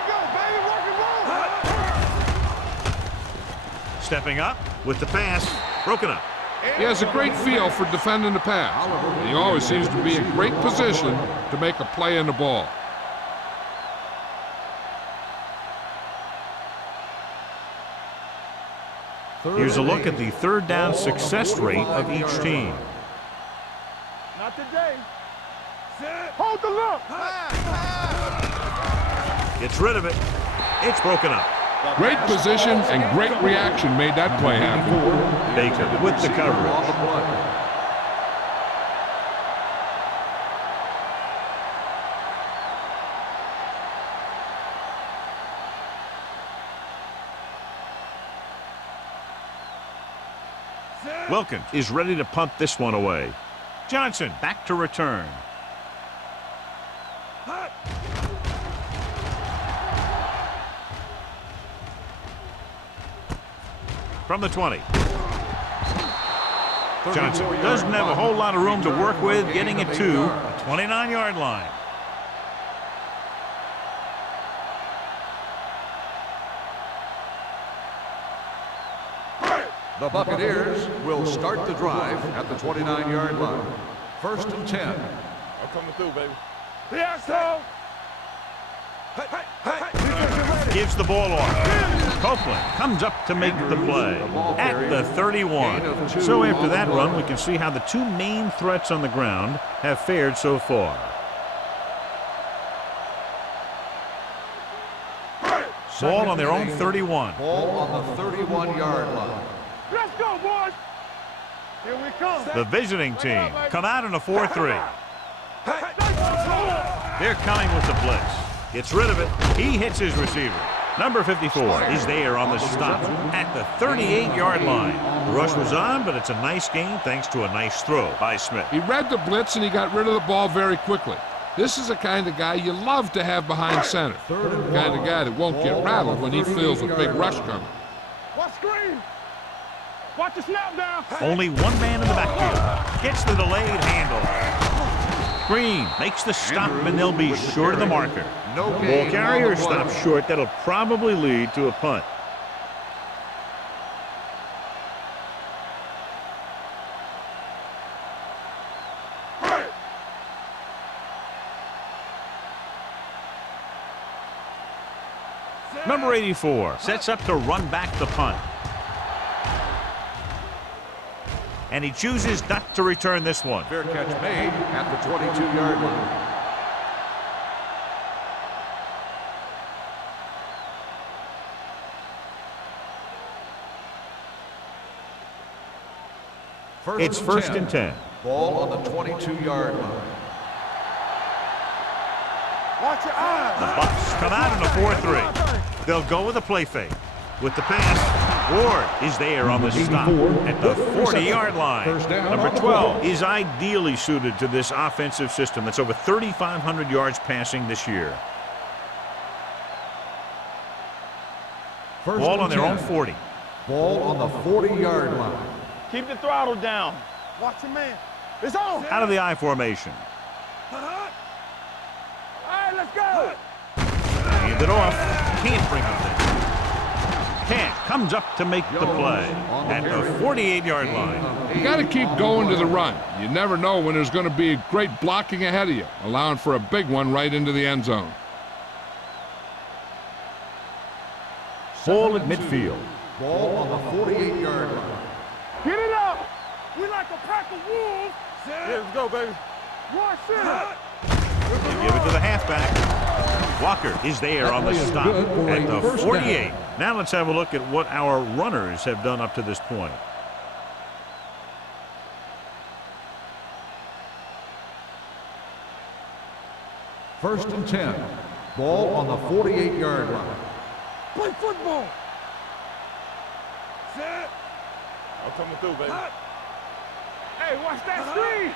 go, baby. Rock and roll. Stepping up with the pass, broken up. He has a great feel for defending the pass. And he always seems to be in great position to make a play in the ball. Here's a look at the third down success rate of each team. Not today. Hold the look. Gets rid of it. It's broken up. Great position and great reaction made that play happen. Baker with the On coverage. the play. Wilkins is ready to punt this one away. Johnson back to return. From the 20. Johnson doesn't have a whole lot of room to work with, getting it to the 29-yard line. The Buccaneers will start the drive at the 29-yard line. First and 10. I'm coming through, baby. Yeah, so. Gives the ball off. Copeland comes up to make the play at the 31. So after that run, we can see how the two main threats on the ground have fared so far. Ball on their own 31. Ball on the 31-yard line. Let's go, boys. Here we come. The visiting team come out in a 4-3. They're coming with the blitz. Gets rid of it. He hits his receiver. Number 54 is there on the stop at the 38-yard line. The rush was on, but it's a nice gain thanks to a nice throw by Smith. He read the blitz and he got rid of the ball very quickly. This is the kind of guy you love to have behind center. The kind of guy that won't get rattled when he feels a big rush coming. Watch screen. Watch the snap down. Only one man in the backfield. Gets the delayed handle. Green makes the stop, and they'll be short of the marker. No Ball gain carrier on the play. stops short. That'll probably lead to a punt. Number 84 sets up to run back the punt. And he chooses not to return this one. Fair catch made at the 22-yard line. It's first and 10. Ball on the 22-yard line. Watch your eyes. The Bucs come out in a 4-3. They'll go with a play fake. With the pass, Ward is there on the stop at the 40-yard line. Number 12 is ideally suited to this offensive system that's over 3,500 yards passing this year. Ball on their own 40. Ball on the 40-yard line. Keep the throttle down. Watch your man. It's on. Out of the I formation. All right, let's go. Hand it off. Can't bring him there. Can't comes up to make the play at the 48-yard line. You got to keep going to the run. You never know when there's going to be great blocking ahead of you, allowing for a big one right into the end zone. Ball at midfield. Ball on the 48-yard line. Get it up. We like a pack of wolves. Yeah, let's go, baby. Watch it. They give it to the halfback. Walker is there on the stop at the 48. Now let's have a look at what our runners have done up to this point. First and 10. Ball on the 48-yard line. Play football. Set. I'm coming through, baby. Hey, watch that screen.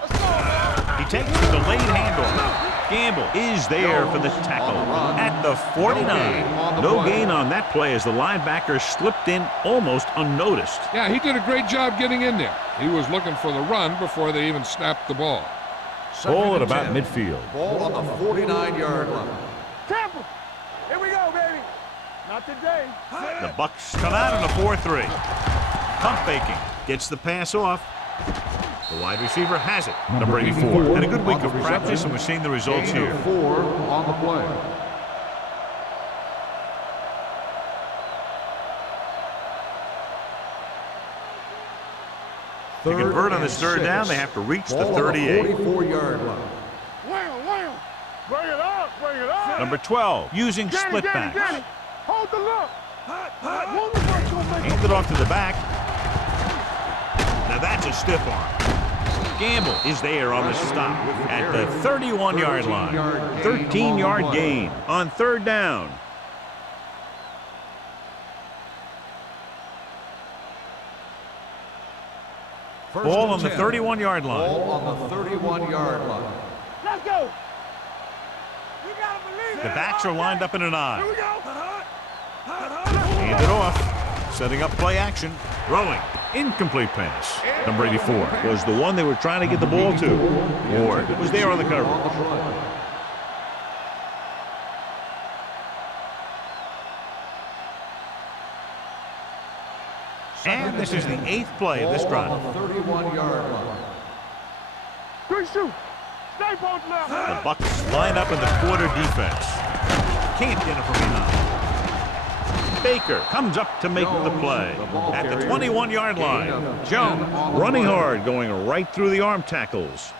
Let's go, man. He takes the delayed handoff. Gamble is there for the tackle at the 49. No gain on that play as the linebacker slipped in almost unnoticed. Yeah, he did a great job getting in there. He was looking for the run before they even snapped the ball. Ball at about midfield. Ball on the 49-yard line. Temple. Here we go, baby. Not today. The Bucks come out in a 4-3. Pump faking. Gets the pass off. The wide receiver has it. Number 84. Had a good week of practice, and we're seeing the results here. 4 on the play. To convert on this third down, they have to reach the 38. 44-yard line. Wham. Bring it up. Bring it up. Number 12, using split backs. Hold the look. Hands it off to the back. Now that's a stiff arm. Gamble is there on the stop at the 31-yard line. 13-yard gain on third down. Ball on the 31-yard line. Ball on the 31-yard line. Let's go. You gotta believe it. The backs are lined up in an eye. Here we go. Hand it off. Setting up play action. Throwing. Incomplete pass. Number 84 was the one they were trying to get the ball to. Ward was there on the coverage. And this is the 8th play of this drive. 31-yard line. 3 shoot. Stay both left. The Bucks line up in the quarter defense. Can't get it from behind. Baker comes up to make the play at the 21-yard line. Jones running hard, going right through the arm tackles.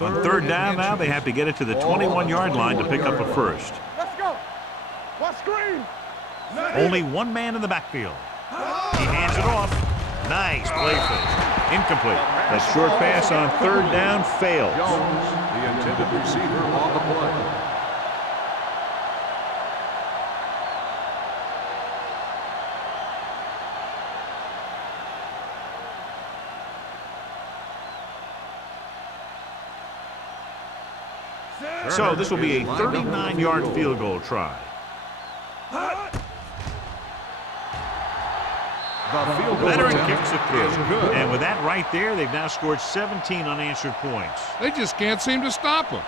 On third down now, they have to get it to the 21-yard line to pick up a first. Let's go. What screen? Only one man in the backfield. He hands it off. Nice play fake. Incomplete. That short pass on third down fails. Jones, the intended receiver on the play. So this will be a 39-yard field goal try. Veteran kicks it through. And with that right there, they've now scored 17 unanswered points. They just can't seem to stop him.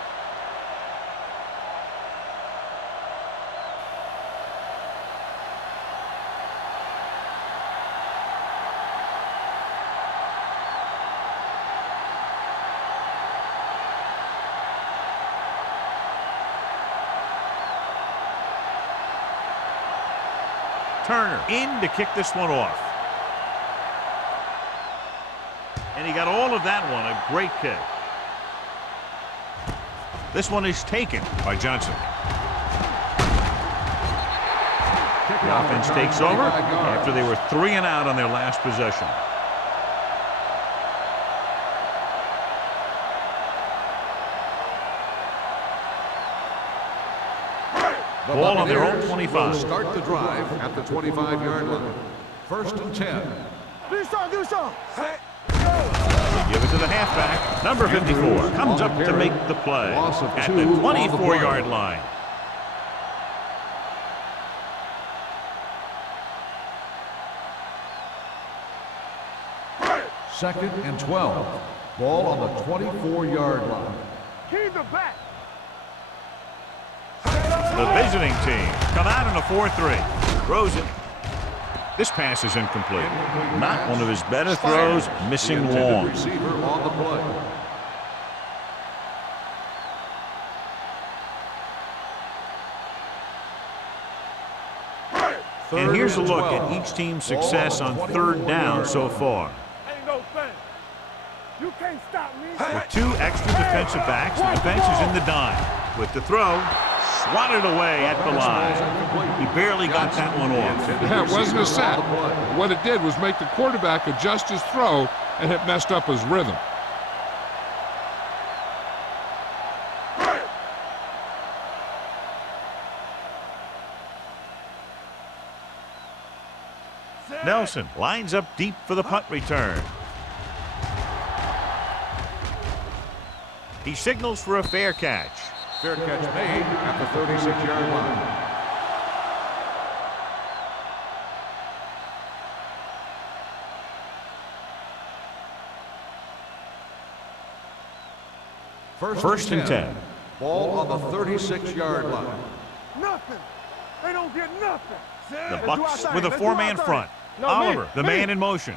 Turner in to kick this one off. And he got all of that one, a great kick. This one is taken by Johnson. The offense takes over after they were 3 and out on their last possession. Ball on their own 25. Start the drive at the 25-yard line. First and 10. Do some. Hey. Give it to the halfback. Number 54 comes up to make the play at the 24-yard line. Second and 12. Ball on the 24-yard line. Keys are back. The visiting team come out in a 4-3. Throws it. This pass is incomplete. Not one of his better throws, missing long. Receiver on the play. And here's a look at each team's success on third down so far. Ain't no thing. You can't stop me. With 2 extra defensive backs, the defense is in the dime. With the throw, swatted away at the line. He barely got that one off. Yeah, it wasn't a sack. What it did was make the quarterback adjust his throw, and it messed up his rhythm. Nelson lines up deep for the punt return. He signals for a fair catch. Fair catch made at the 36-yard line. First and 10. Ball on the 36-yard line. Nothing. They don't get nothing. The Bucks with a four-man front. No, Oliver, me, the me. man in motion.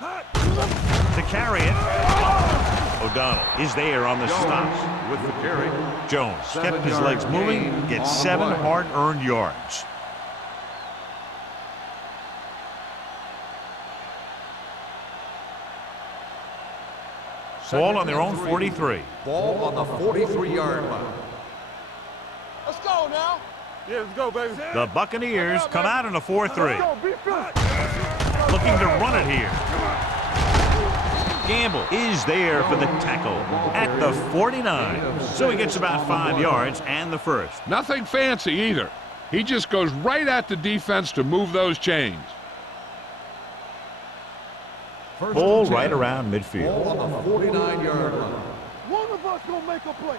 To carry it. O'Donnell is there on the stop. With the carry. Jones kept his legs moving, gets 7 hard-earned yards. Ball on their own 43. Ball on the 43-yard line. Let's go now. Yeah, let's go, baby. The Buccaneers come out in a 4-3. Let's go, be fast. Looking to run it here. Gamble is there for the tackle at the 49. So he gets about 5 yards and the first. Nothing fancy either. He just goes right at the defense to move those chains. Ball right around midfield. Ball on the 49-yard line. One of us gonna make a play.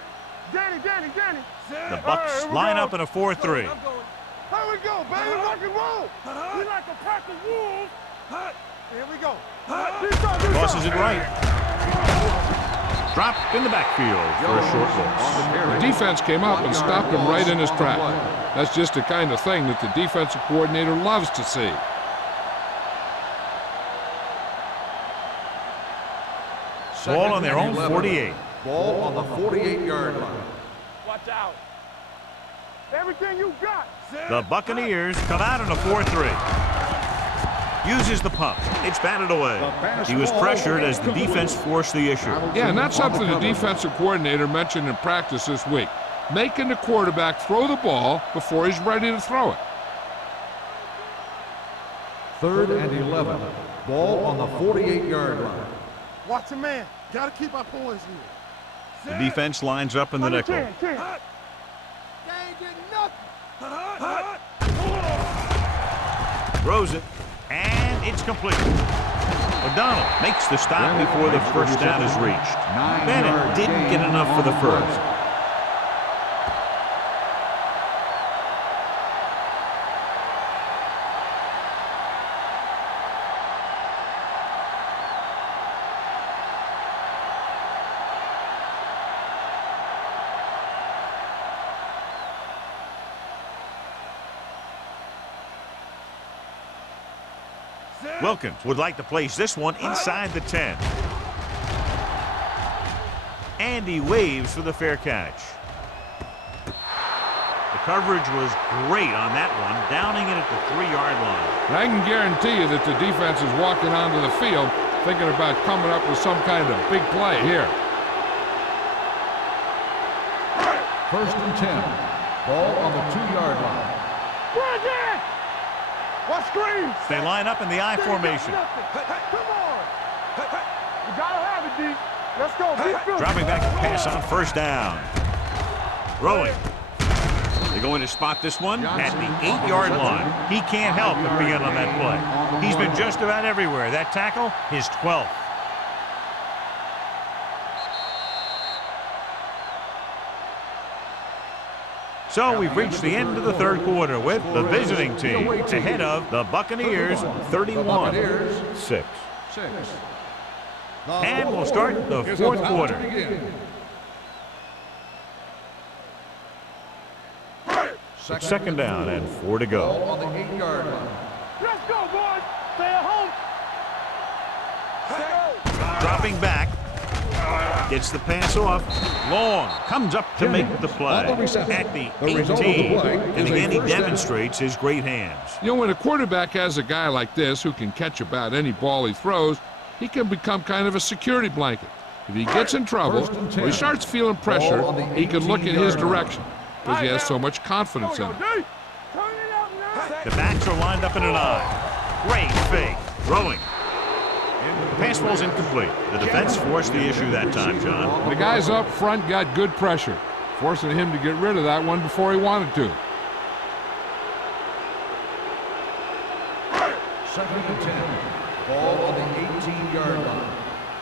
Danny. The Bucks line up in a 4-3. Here we go, baby. Rock and roll. We like a pack of wolves. Here we go. Crosses it right. Dropped in the backfield for a short loss. The defense came up and stopped him right in his track. That's just the kind of thing that the defensive coordinator loves to see. Ball on their own 48. Ball on the 48-yard line. Watch out. Everything you got. The Buccaneers come out in a 4-3. Uses the pump. It's batted away. He was pressured as the defense forced the issue. Yeah, and that's something the defensive coordinator mentioned in practice this week. Making the quarterback throw the ball before he's ready to throw it. 3rd and 11. Ball on the 48-yard line. Watch a man. Gotta keep our poise here. The defense lines up in the nickel. They ain't getting nothing. Throws it, and it's complete. O'Donnell makes the stop before the first down is reached. Bennett didn't get enough for the first. Wilkins would like to place this one inside the 10. And he waves for the fair catch. The coverage was great on that one, downing it at the 3-yard line. And I can guarantee you that the defense is walking onto the field thinking about coming up with some kind of big play here. 1st and 10. Ball on the 2-yard line. Bridget! What screams? They line up in the I formation. Come on. You gotta have it, D. Let's go. Be filthy. Dropping back to pass on first down. Throwing. They're going to spot this one at the 8-yard line. He can't help but be in on that play. He's been just about everywhere. That tackle, his 12th. So we've reached the end of the 3rd quarter with the visiting team ahead of the Buccaneers 31-6. And we'll start the 4th quarter. Second down and 4 to go. Ball on the 8-yard line. Let's go, boys. Stay at home. Dropping back. Gets the pass off. Long. Comes up to make the play at the 18. And again, he demonstrates his great hands. You know, when a quarterback has a guy like this who can catch about any ball he throws, he can become kind of a security blanket. If he gets in trouble or he starts feeling pressure, he can look in his direction. because he has so much confidence in it. Turn it up now. The backs are lined up in an eye. Great fake. Throwing. The pass ball's incomplete. The defense forced the issue that time, John. The guys up front got good pressure, forcing him to get rid of that one before he wanted to. 2nd and 10. Ball on the 18-yard line.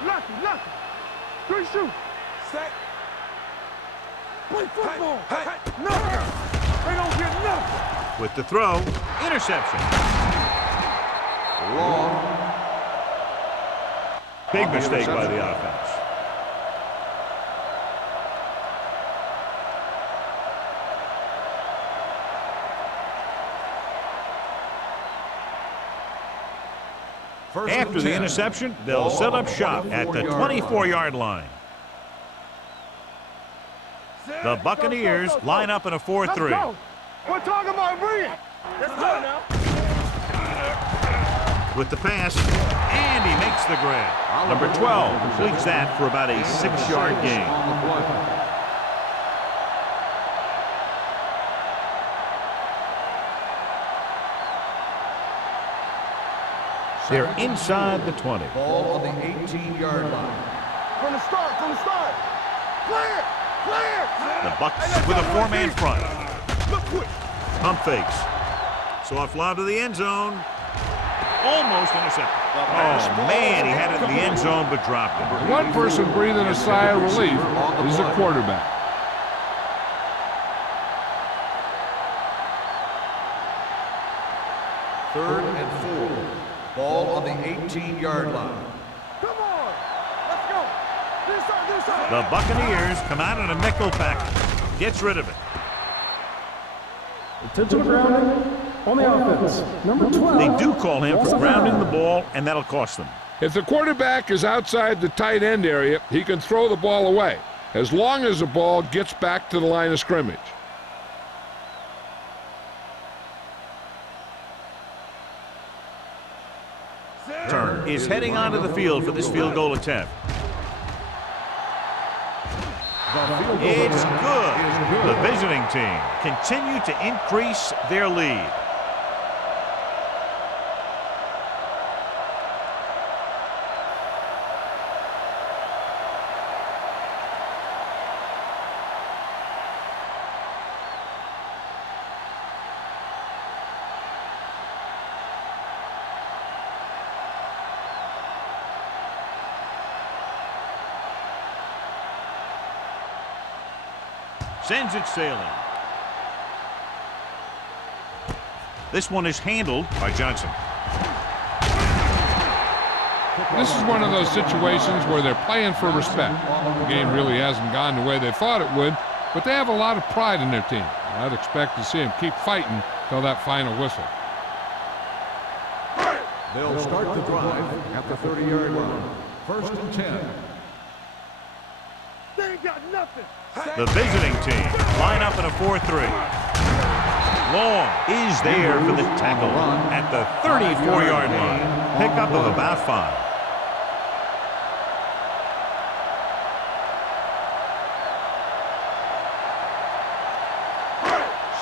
Lucky. Good shoot. Set. Play football. Nothing. They don't get nothing. With the throw, interception. Long. Big mistake by the offense. After the interception, they'll set up shop at the 24-yard line. The Buccaneers line up in a 4-3. We're talking about brilliant. Let's go now. With the pass, and he makes the grab. Number 12 completes that for about a 6-yard gain. They're inside the 20. Ball on the 18-yard line. From the start. Clear. The Bucs with a 4-man front. Look quick. Pump fakes. Soft lob to the end zone. Almost intercepted. Oh, man, he had it in the end zone but dropped it. One person breathing a sigh of relief is the quarterback. Third and 4. Ball on the 18-yard line. Come on. Let's go. This side. The Buccaneers come out in a nickel package. Gets rid of it. Intentional grounding on the offense. Number 12. They do call him for grounding the ball, and that'll cost them. If the quarterback is outside the tight end area, he can throw the ball away, as long as the ball gets back to the line of scrimmage. Turner is heading onto the field for this field goal attempt. It's good. The visiting team continue to increase their lead. Sends it sailing. This one is handled by Johnson. This is one of those situations where they're playing for respect. The game really hasn't gone the way they thought it would, but they have a lot of pride in their team. I'd expect to see them keep fighting till that final whistle. They'll start the drive at the 30-yard line. 1st and 10. They ain't got nothing. The visiting team line up in a 4-3. Long is there for the tackle at the 34-yard line. Pickup of about 5.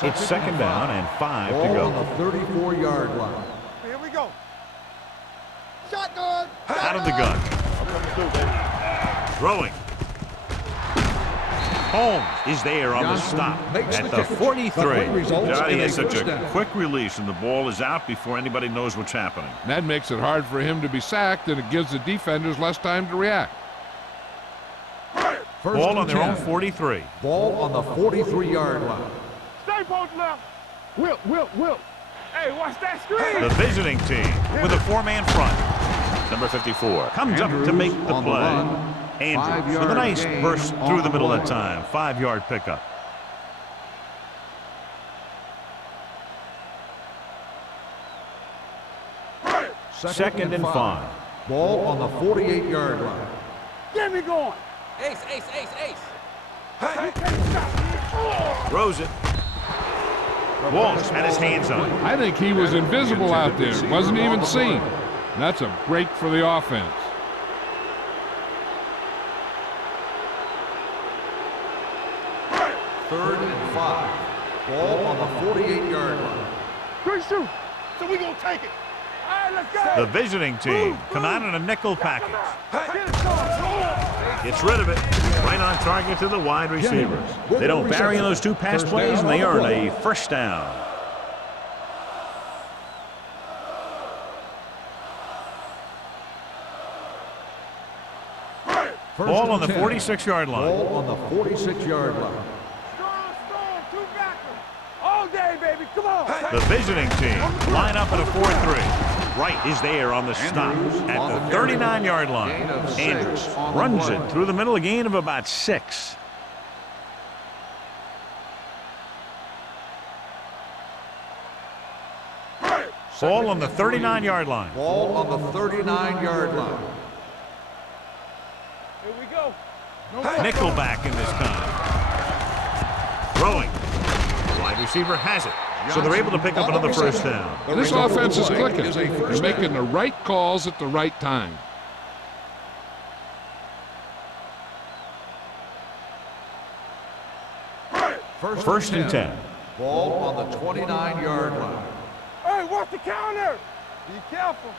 It's 2nd down and 5 to go. On the 34-yard line. Here we go. Shotgun. Out of the gun. Throwing. Holmes is there on the stop at the 43. Johnny has such a quick release, and the ball is out before anybody knows what's happening. That makes it hard for him to be sacked, and it gives the defenders less time to react. Ball on their own 43. Ball on the 43-yard line. Stay posted now. Wilt. Hey, watch that screen. The visiting team with a 4-man front. Number 54 comes up to make the play. Andrews with a nice burst through the middle that time. 5-yard pickup. Second and 5. Ball on the 48-yard line. Get me going. Ace. Throws it. Walsh had his hands on it. I think he was invisible out there. Wasn't even seen. And that's a break for the offense. 3rd and 5. Ball on the 48-yard line. 3-2. So we gonna take it. All right, let's go. The visiting team come out in a nickel package. Get it, Sean. Gets rid of it. Right on target to the wide receivers. They don't vary in those two pass plays, and they earn a first down. Ball on the 46-yard line. Ball on the 46-yard line. Strong, two backers. All day, baby. Come on. The visiting team line up at a 4-3. Wright is there on the stop at the 39-yard line. Andrews runs it through the middle, a gain of about 6. Ball on the 39-yard line. Ball on the 39-yard line. Here we go. Nickelback in this time. Throwing. Wide receiver has it. So they're able to pick up another first down. This offense is clicking. They're making the right calls at the right time. First and 10. Ball on the 29-yard line. Hey, watch the counter. Be careful.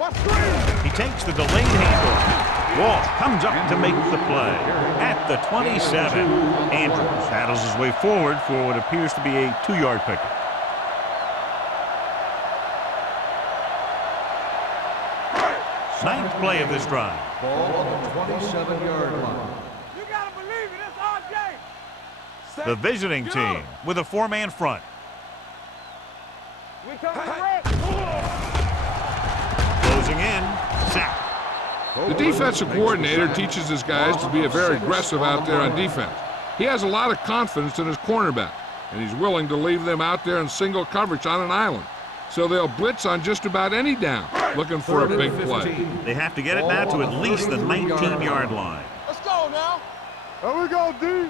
Watch screen. He takes the delayed handoff. Wall comes up to make the play at the 27. Andrews battles his way forward for what appears to be a 2-yard pickup. Ninth play of this drive. Ball on the 27-yard line. You gotta believe it. It's our day. The visiting team with a 4-man front. We coming red. Closing in. Sack. The defensive coordinator teaches his guys to be very aggressive out there on defense. He has a lot of confidence in his cornerback, and he's willing to leave them out there in single coverage on an island. So they'll blitz on just about any down, looking for a big play. They have to get it now to at least the 19-yard line. Let's go now. Here we go, D.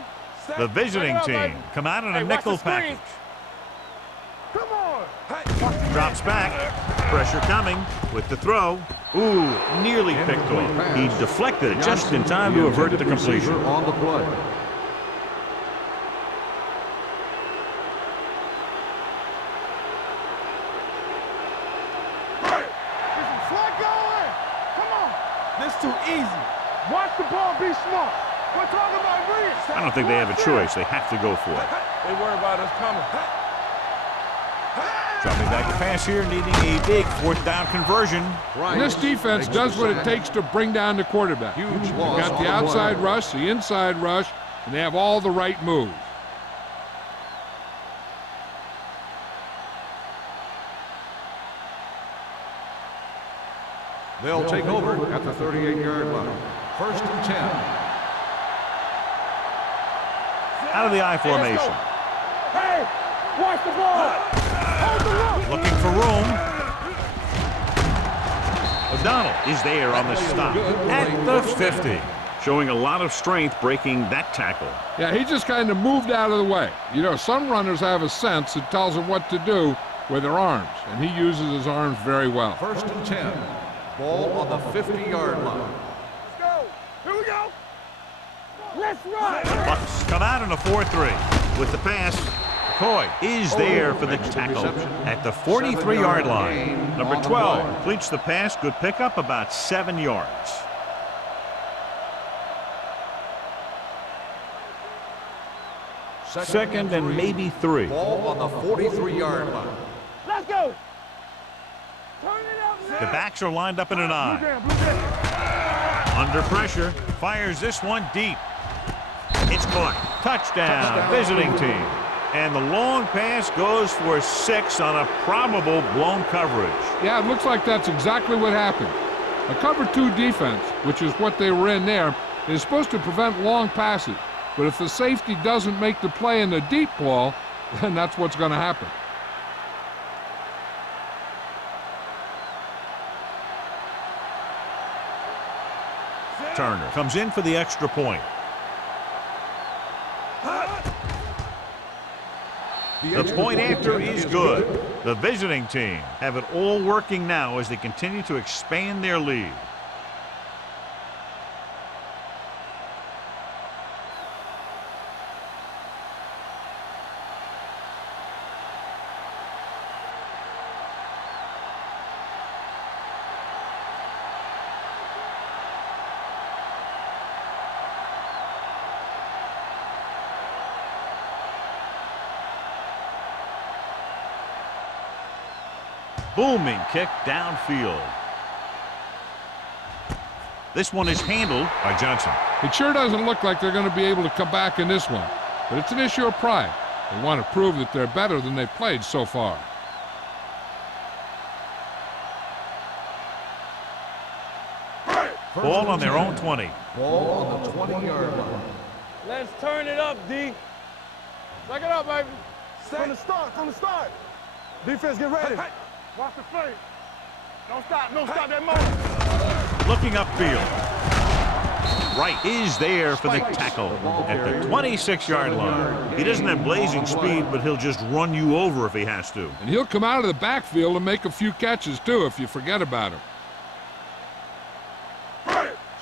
The visiting team come out in a nickel package. Come on. Drops back. Pressure coming with the throw. Ooh, nearly picked off. He deflected it just in time to avert the completion. On the play. This too easy. Watch the ball, be smart. We're talking about brilliance. I don't think they have a choice. They have to go for it. They worry about us coming. Dropping back to pass here, needing a big 4th down conversion. And this defense does what it takes to bring down the quarterback. They've got the outside rush, the inside rush, and they have all the right moves. They'll take over at the 38-yard line. First and 10. Out of the I formation. Hey, watch the ball. Hold the look. Looking for room. O'Donnell is there on the stop at the 50. Showing a lot of strength breaking that tackle. Yeah, he just kind of moved out of the way. You know, some runners have a sense that tells them what to do with their arms, and he uses his arms very well. First and 10. Ball on the 50-yard line. Let's go. Here we go. Let's run. Bucks come out in a 4-3 with the pass. McCoy is there for the tackle at the 43-yard line. Number 12 completes the pass. Good pickup, about 7 yards. Second and maybe 3. Ball on the 43-yard line. Let's go. Turn it up now. The backs are lined up in an I. Under pressure, fires this one deep. It's caught. Touchdown, visiting team. And the long pass goes for 6 on a probable blown coverage. Yeah, it looks like that's exactly what happened. A cover 2 defense, which is what they were in there, is supposed to prevent long passes. But if the safety doesn't make the play in the deep ball, then that's what's going to happen. Turner comes in for the extra point. The point after is good. The visiting team have it all working now as they continue to expand their lead. booming kick downfield. This one is handled by Johnson. It sure doesn't look like they're going to be able to come back in this one, but it's an issue of pride. They want to prove that they're better than they've played so far. Ball on their own 20. Ball on the 20-yard line. Let's turn it up, D. Back it up, baby. From the start. Defense, get ready. Watch the fake. Don't stop that motion. Looking upfield. Wright is there for the tackle at the 26-yard line. He doesn't have blazing speed, but he'll just run you over if he has to. And he'll come out of the backfield and make a few catches, too, if you forget about him.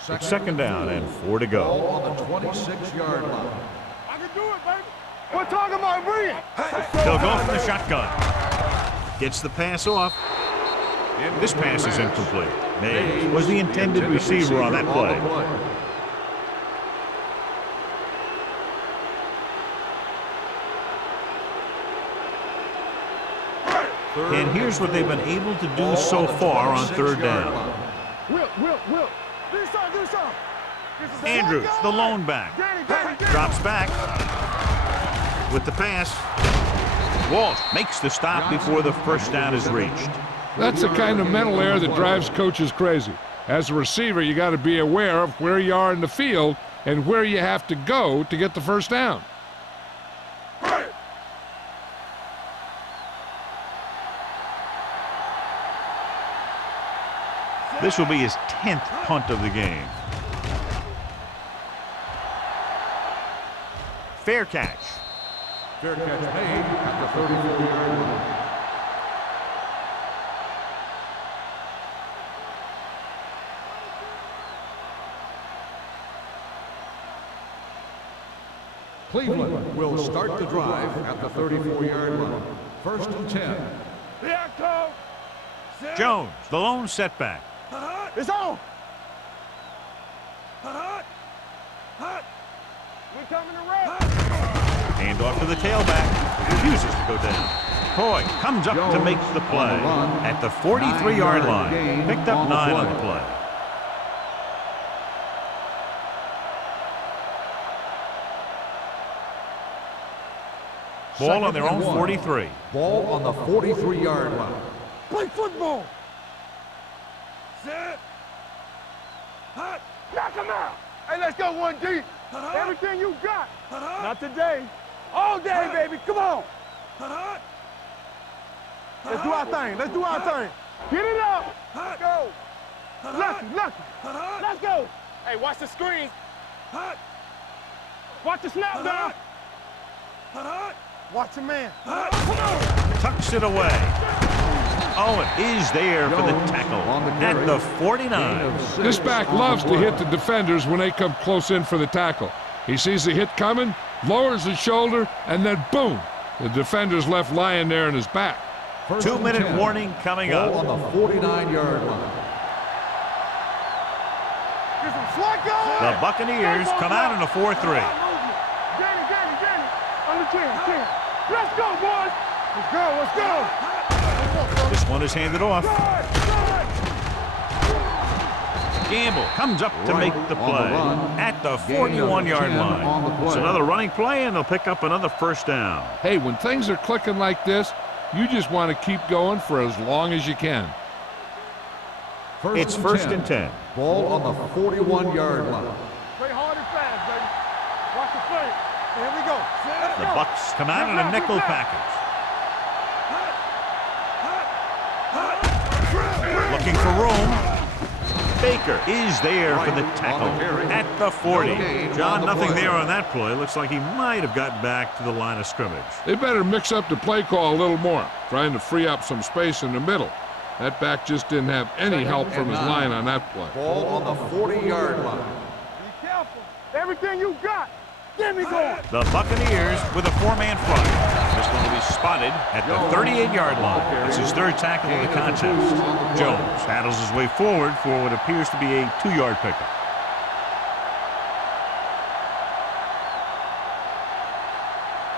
It's second down and 4 to go. Ball on the 26-yard line. I can do it, baby. We're talking about brilliant. They'll go from the shotgun. Gets the pass off. This pass is incomplete. Mays was the intended receiver on that play. And here's what they've been able to do so far on third down. Will. Do something. Andrews, the lone back, drops back with the pass. Walsh makes the stop before the first down is reached. That's the kind of mental error that drives coaches crazy. As a receiver, you got to be aware of where you are in the field and where you have to go to get the first down. This will be his 10th punt of the game. Fair catch. Fair catch made at the 34-yard line. Cleveland will start the drive at the 34-yard line. First and 10. Yeah, Cole. Jones, the lone setback. It's on. We coming to rest. Hand off to the tailback. Refuses to go down. Coy comes up to make the play at the 43-yard line. Picked up 9 on the play. Ball on their own 43. Ball on the 43-yard line. Play football. Set. Hot. Knock him out. Hey, let's go 1D. Everything you got. Not today. All day, baby. Come on. Let's do our thing. Get it up. Go. Lucky. Let's go. Hey, watch the screen. Watch the snap down. Watch the man. Come on. Tucks it away. Owen is there for the tackle at the 49. This back loves to hit the defenders when they come close in for the tackle. He sees the hit coming, lowers his shoulder, and then boom, the defender's left lying there in his back. 2-minute warning coming up. Ball on the 49-yard line. The Buccaneers come out in a 4-3. Danny, on the 10. Let's go, boys. Let's go. This one is handed off. Gamble comes up to make the play at the 41-yard line. It's another running play, and they'll pick up another first down. Hey, when things are clicking like this, you just want to keep going for as long as you can. It's first and 10. Ball on the 41-yard line. Play hard and fast, baby. Watch the play. Here we go. The Bucs come out in a nickel package. Looking for room. Baker is there for the tackle at the 40. John, nothing there on that play. Looks like he might have gotten back to the line of scrimmage. They better mix up the play call a little more, trying to free up some space in the middle. That back just didn't have any help from his line on that play. Ball on the 40-yard line. Be careful. Everything you got. Get me going. The Buccaneers with a 4-man front. This one will be spotted at the 38-yard line. It's his third tackle of the contest. Jones paddles his way forward for what appears to be a 2-yard pickup.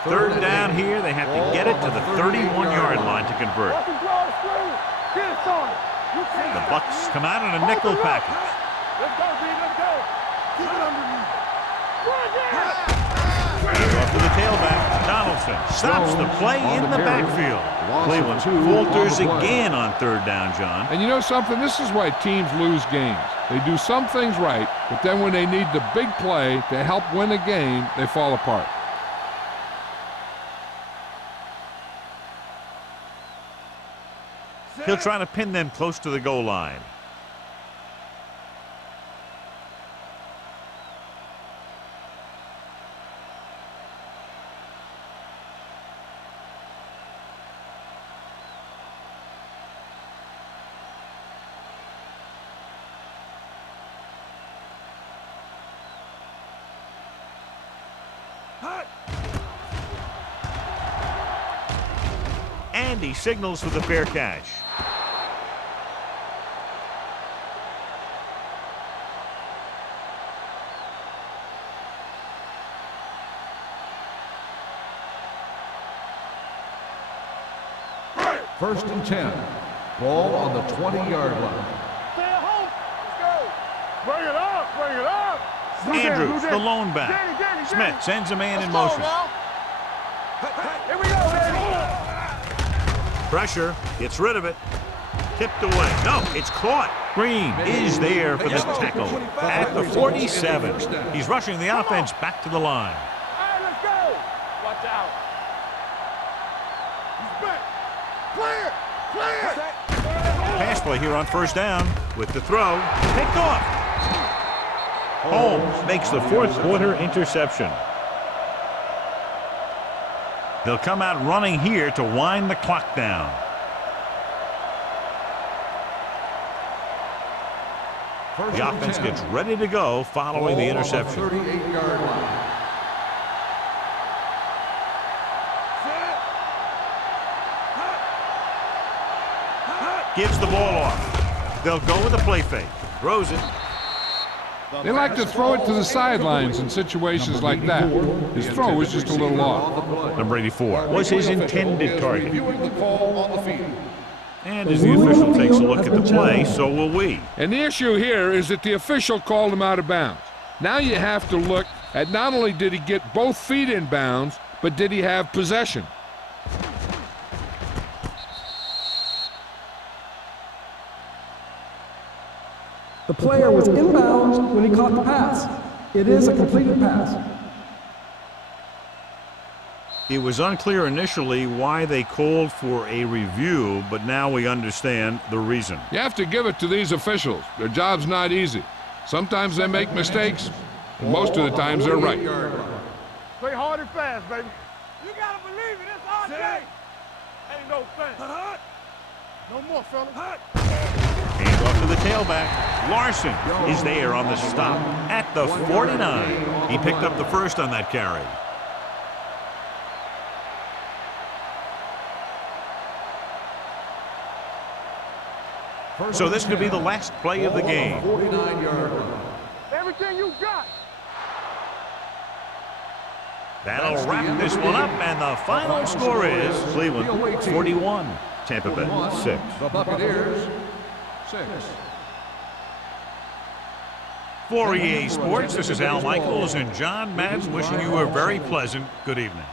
Third down here. They have to get it to the 31-yard line to convert. The Bucks come out in a nickel package. Let's go, D. Let's go. Keep it underneath. Off to the tailback. Donaldson stops the play in the backfield. Cleveland falters again on third down, John. And you know something? This is why teams lose games. They do some things right, but then when they need the big play to help win a game, they fall apart. He'll try to pin them close to the goal line. And he signals for the fair catch. First and 10. Ball on the 20-yard line. Stay at home. Let's go. Bring it up. Bring it up. Andrews, the lone back. Smith sends a man in motion. Here we go, baby. Pressure, gets rid of it. Tipped away. No, it's caught. Green is there for the tackle at the 47. He's rushing the offense back to the line. All right, let's go. Watch out. He's back. Clear. Clear. Pass play here on first down with the throw. Picked off. Holmes makes the fourth quarter interception. They'll come out running here to wind the clock down. The offense gets ready to go following the interception. 38-yard line. Gives the ball off. They'll go with a play fake. Throws it. They like to throw it to the sidelines in situations like that. His throw was just a little off. Number 84 was his intended target. Reviewing the call on the field. And as the official takes a look at the play, so will we. And the issue here is that the official called him out of bounds. Now you have to look at not only did he get both feet in bounds, but did he have possession? The player was inbounds when he caught the pass. It is a completed pass. It was unclear initially why they called for a review, but now we understand the reason. You have to give it to these officials. Their job's not easy. Sometimes they make mistakes, and most of the times they're right. Play hard and fast, baby. You gotta believe it. It's our game. Ain't no thing. No more, fella. Hands off to the tailback. Larson is there on the stop at the 49. He picked up the first on that carry. So this could be the last play of the game. 49-yard line. Everything you got. That'll wrap this one up, and the final score is Cleveland 41, Tampa Bay 6. The Buccaneers 6. For EA Sports, this is Al Michaels and John Madden wishing you a very pleasant good evening.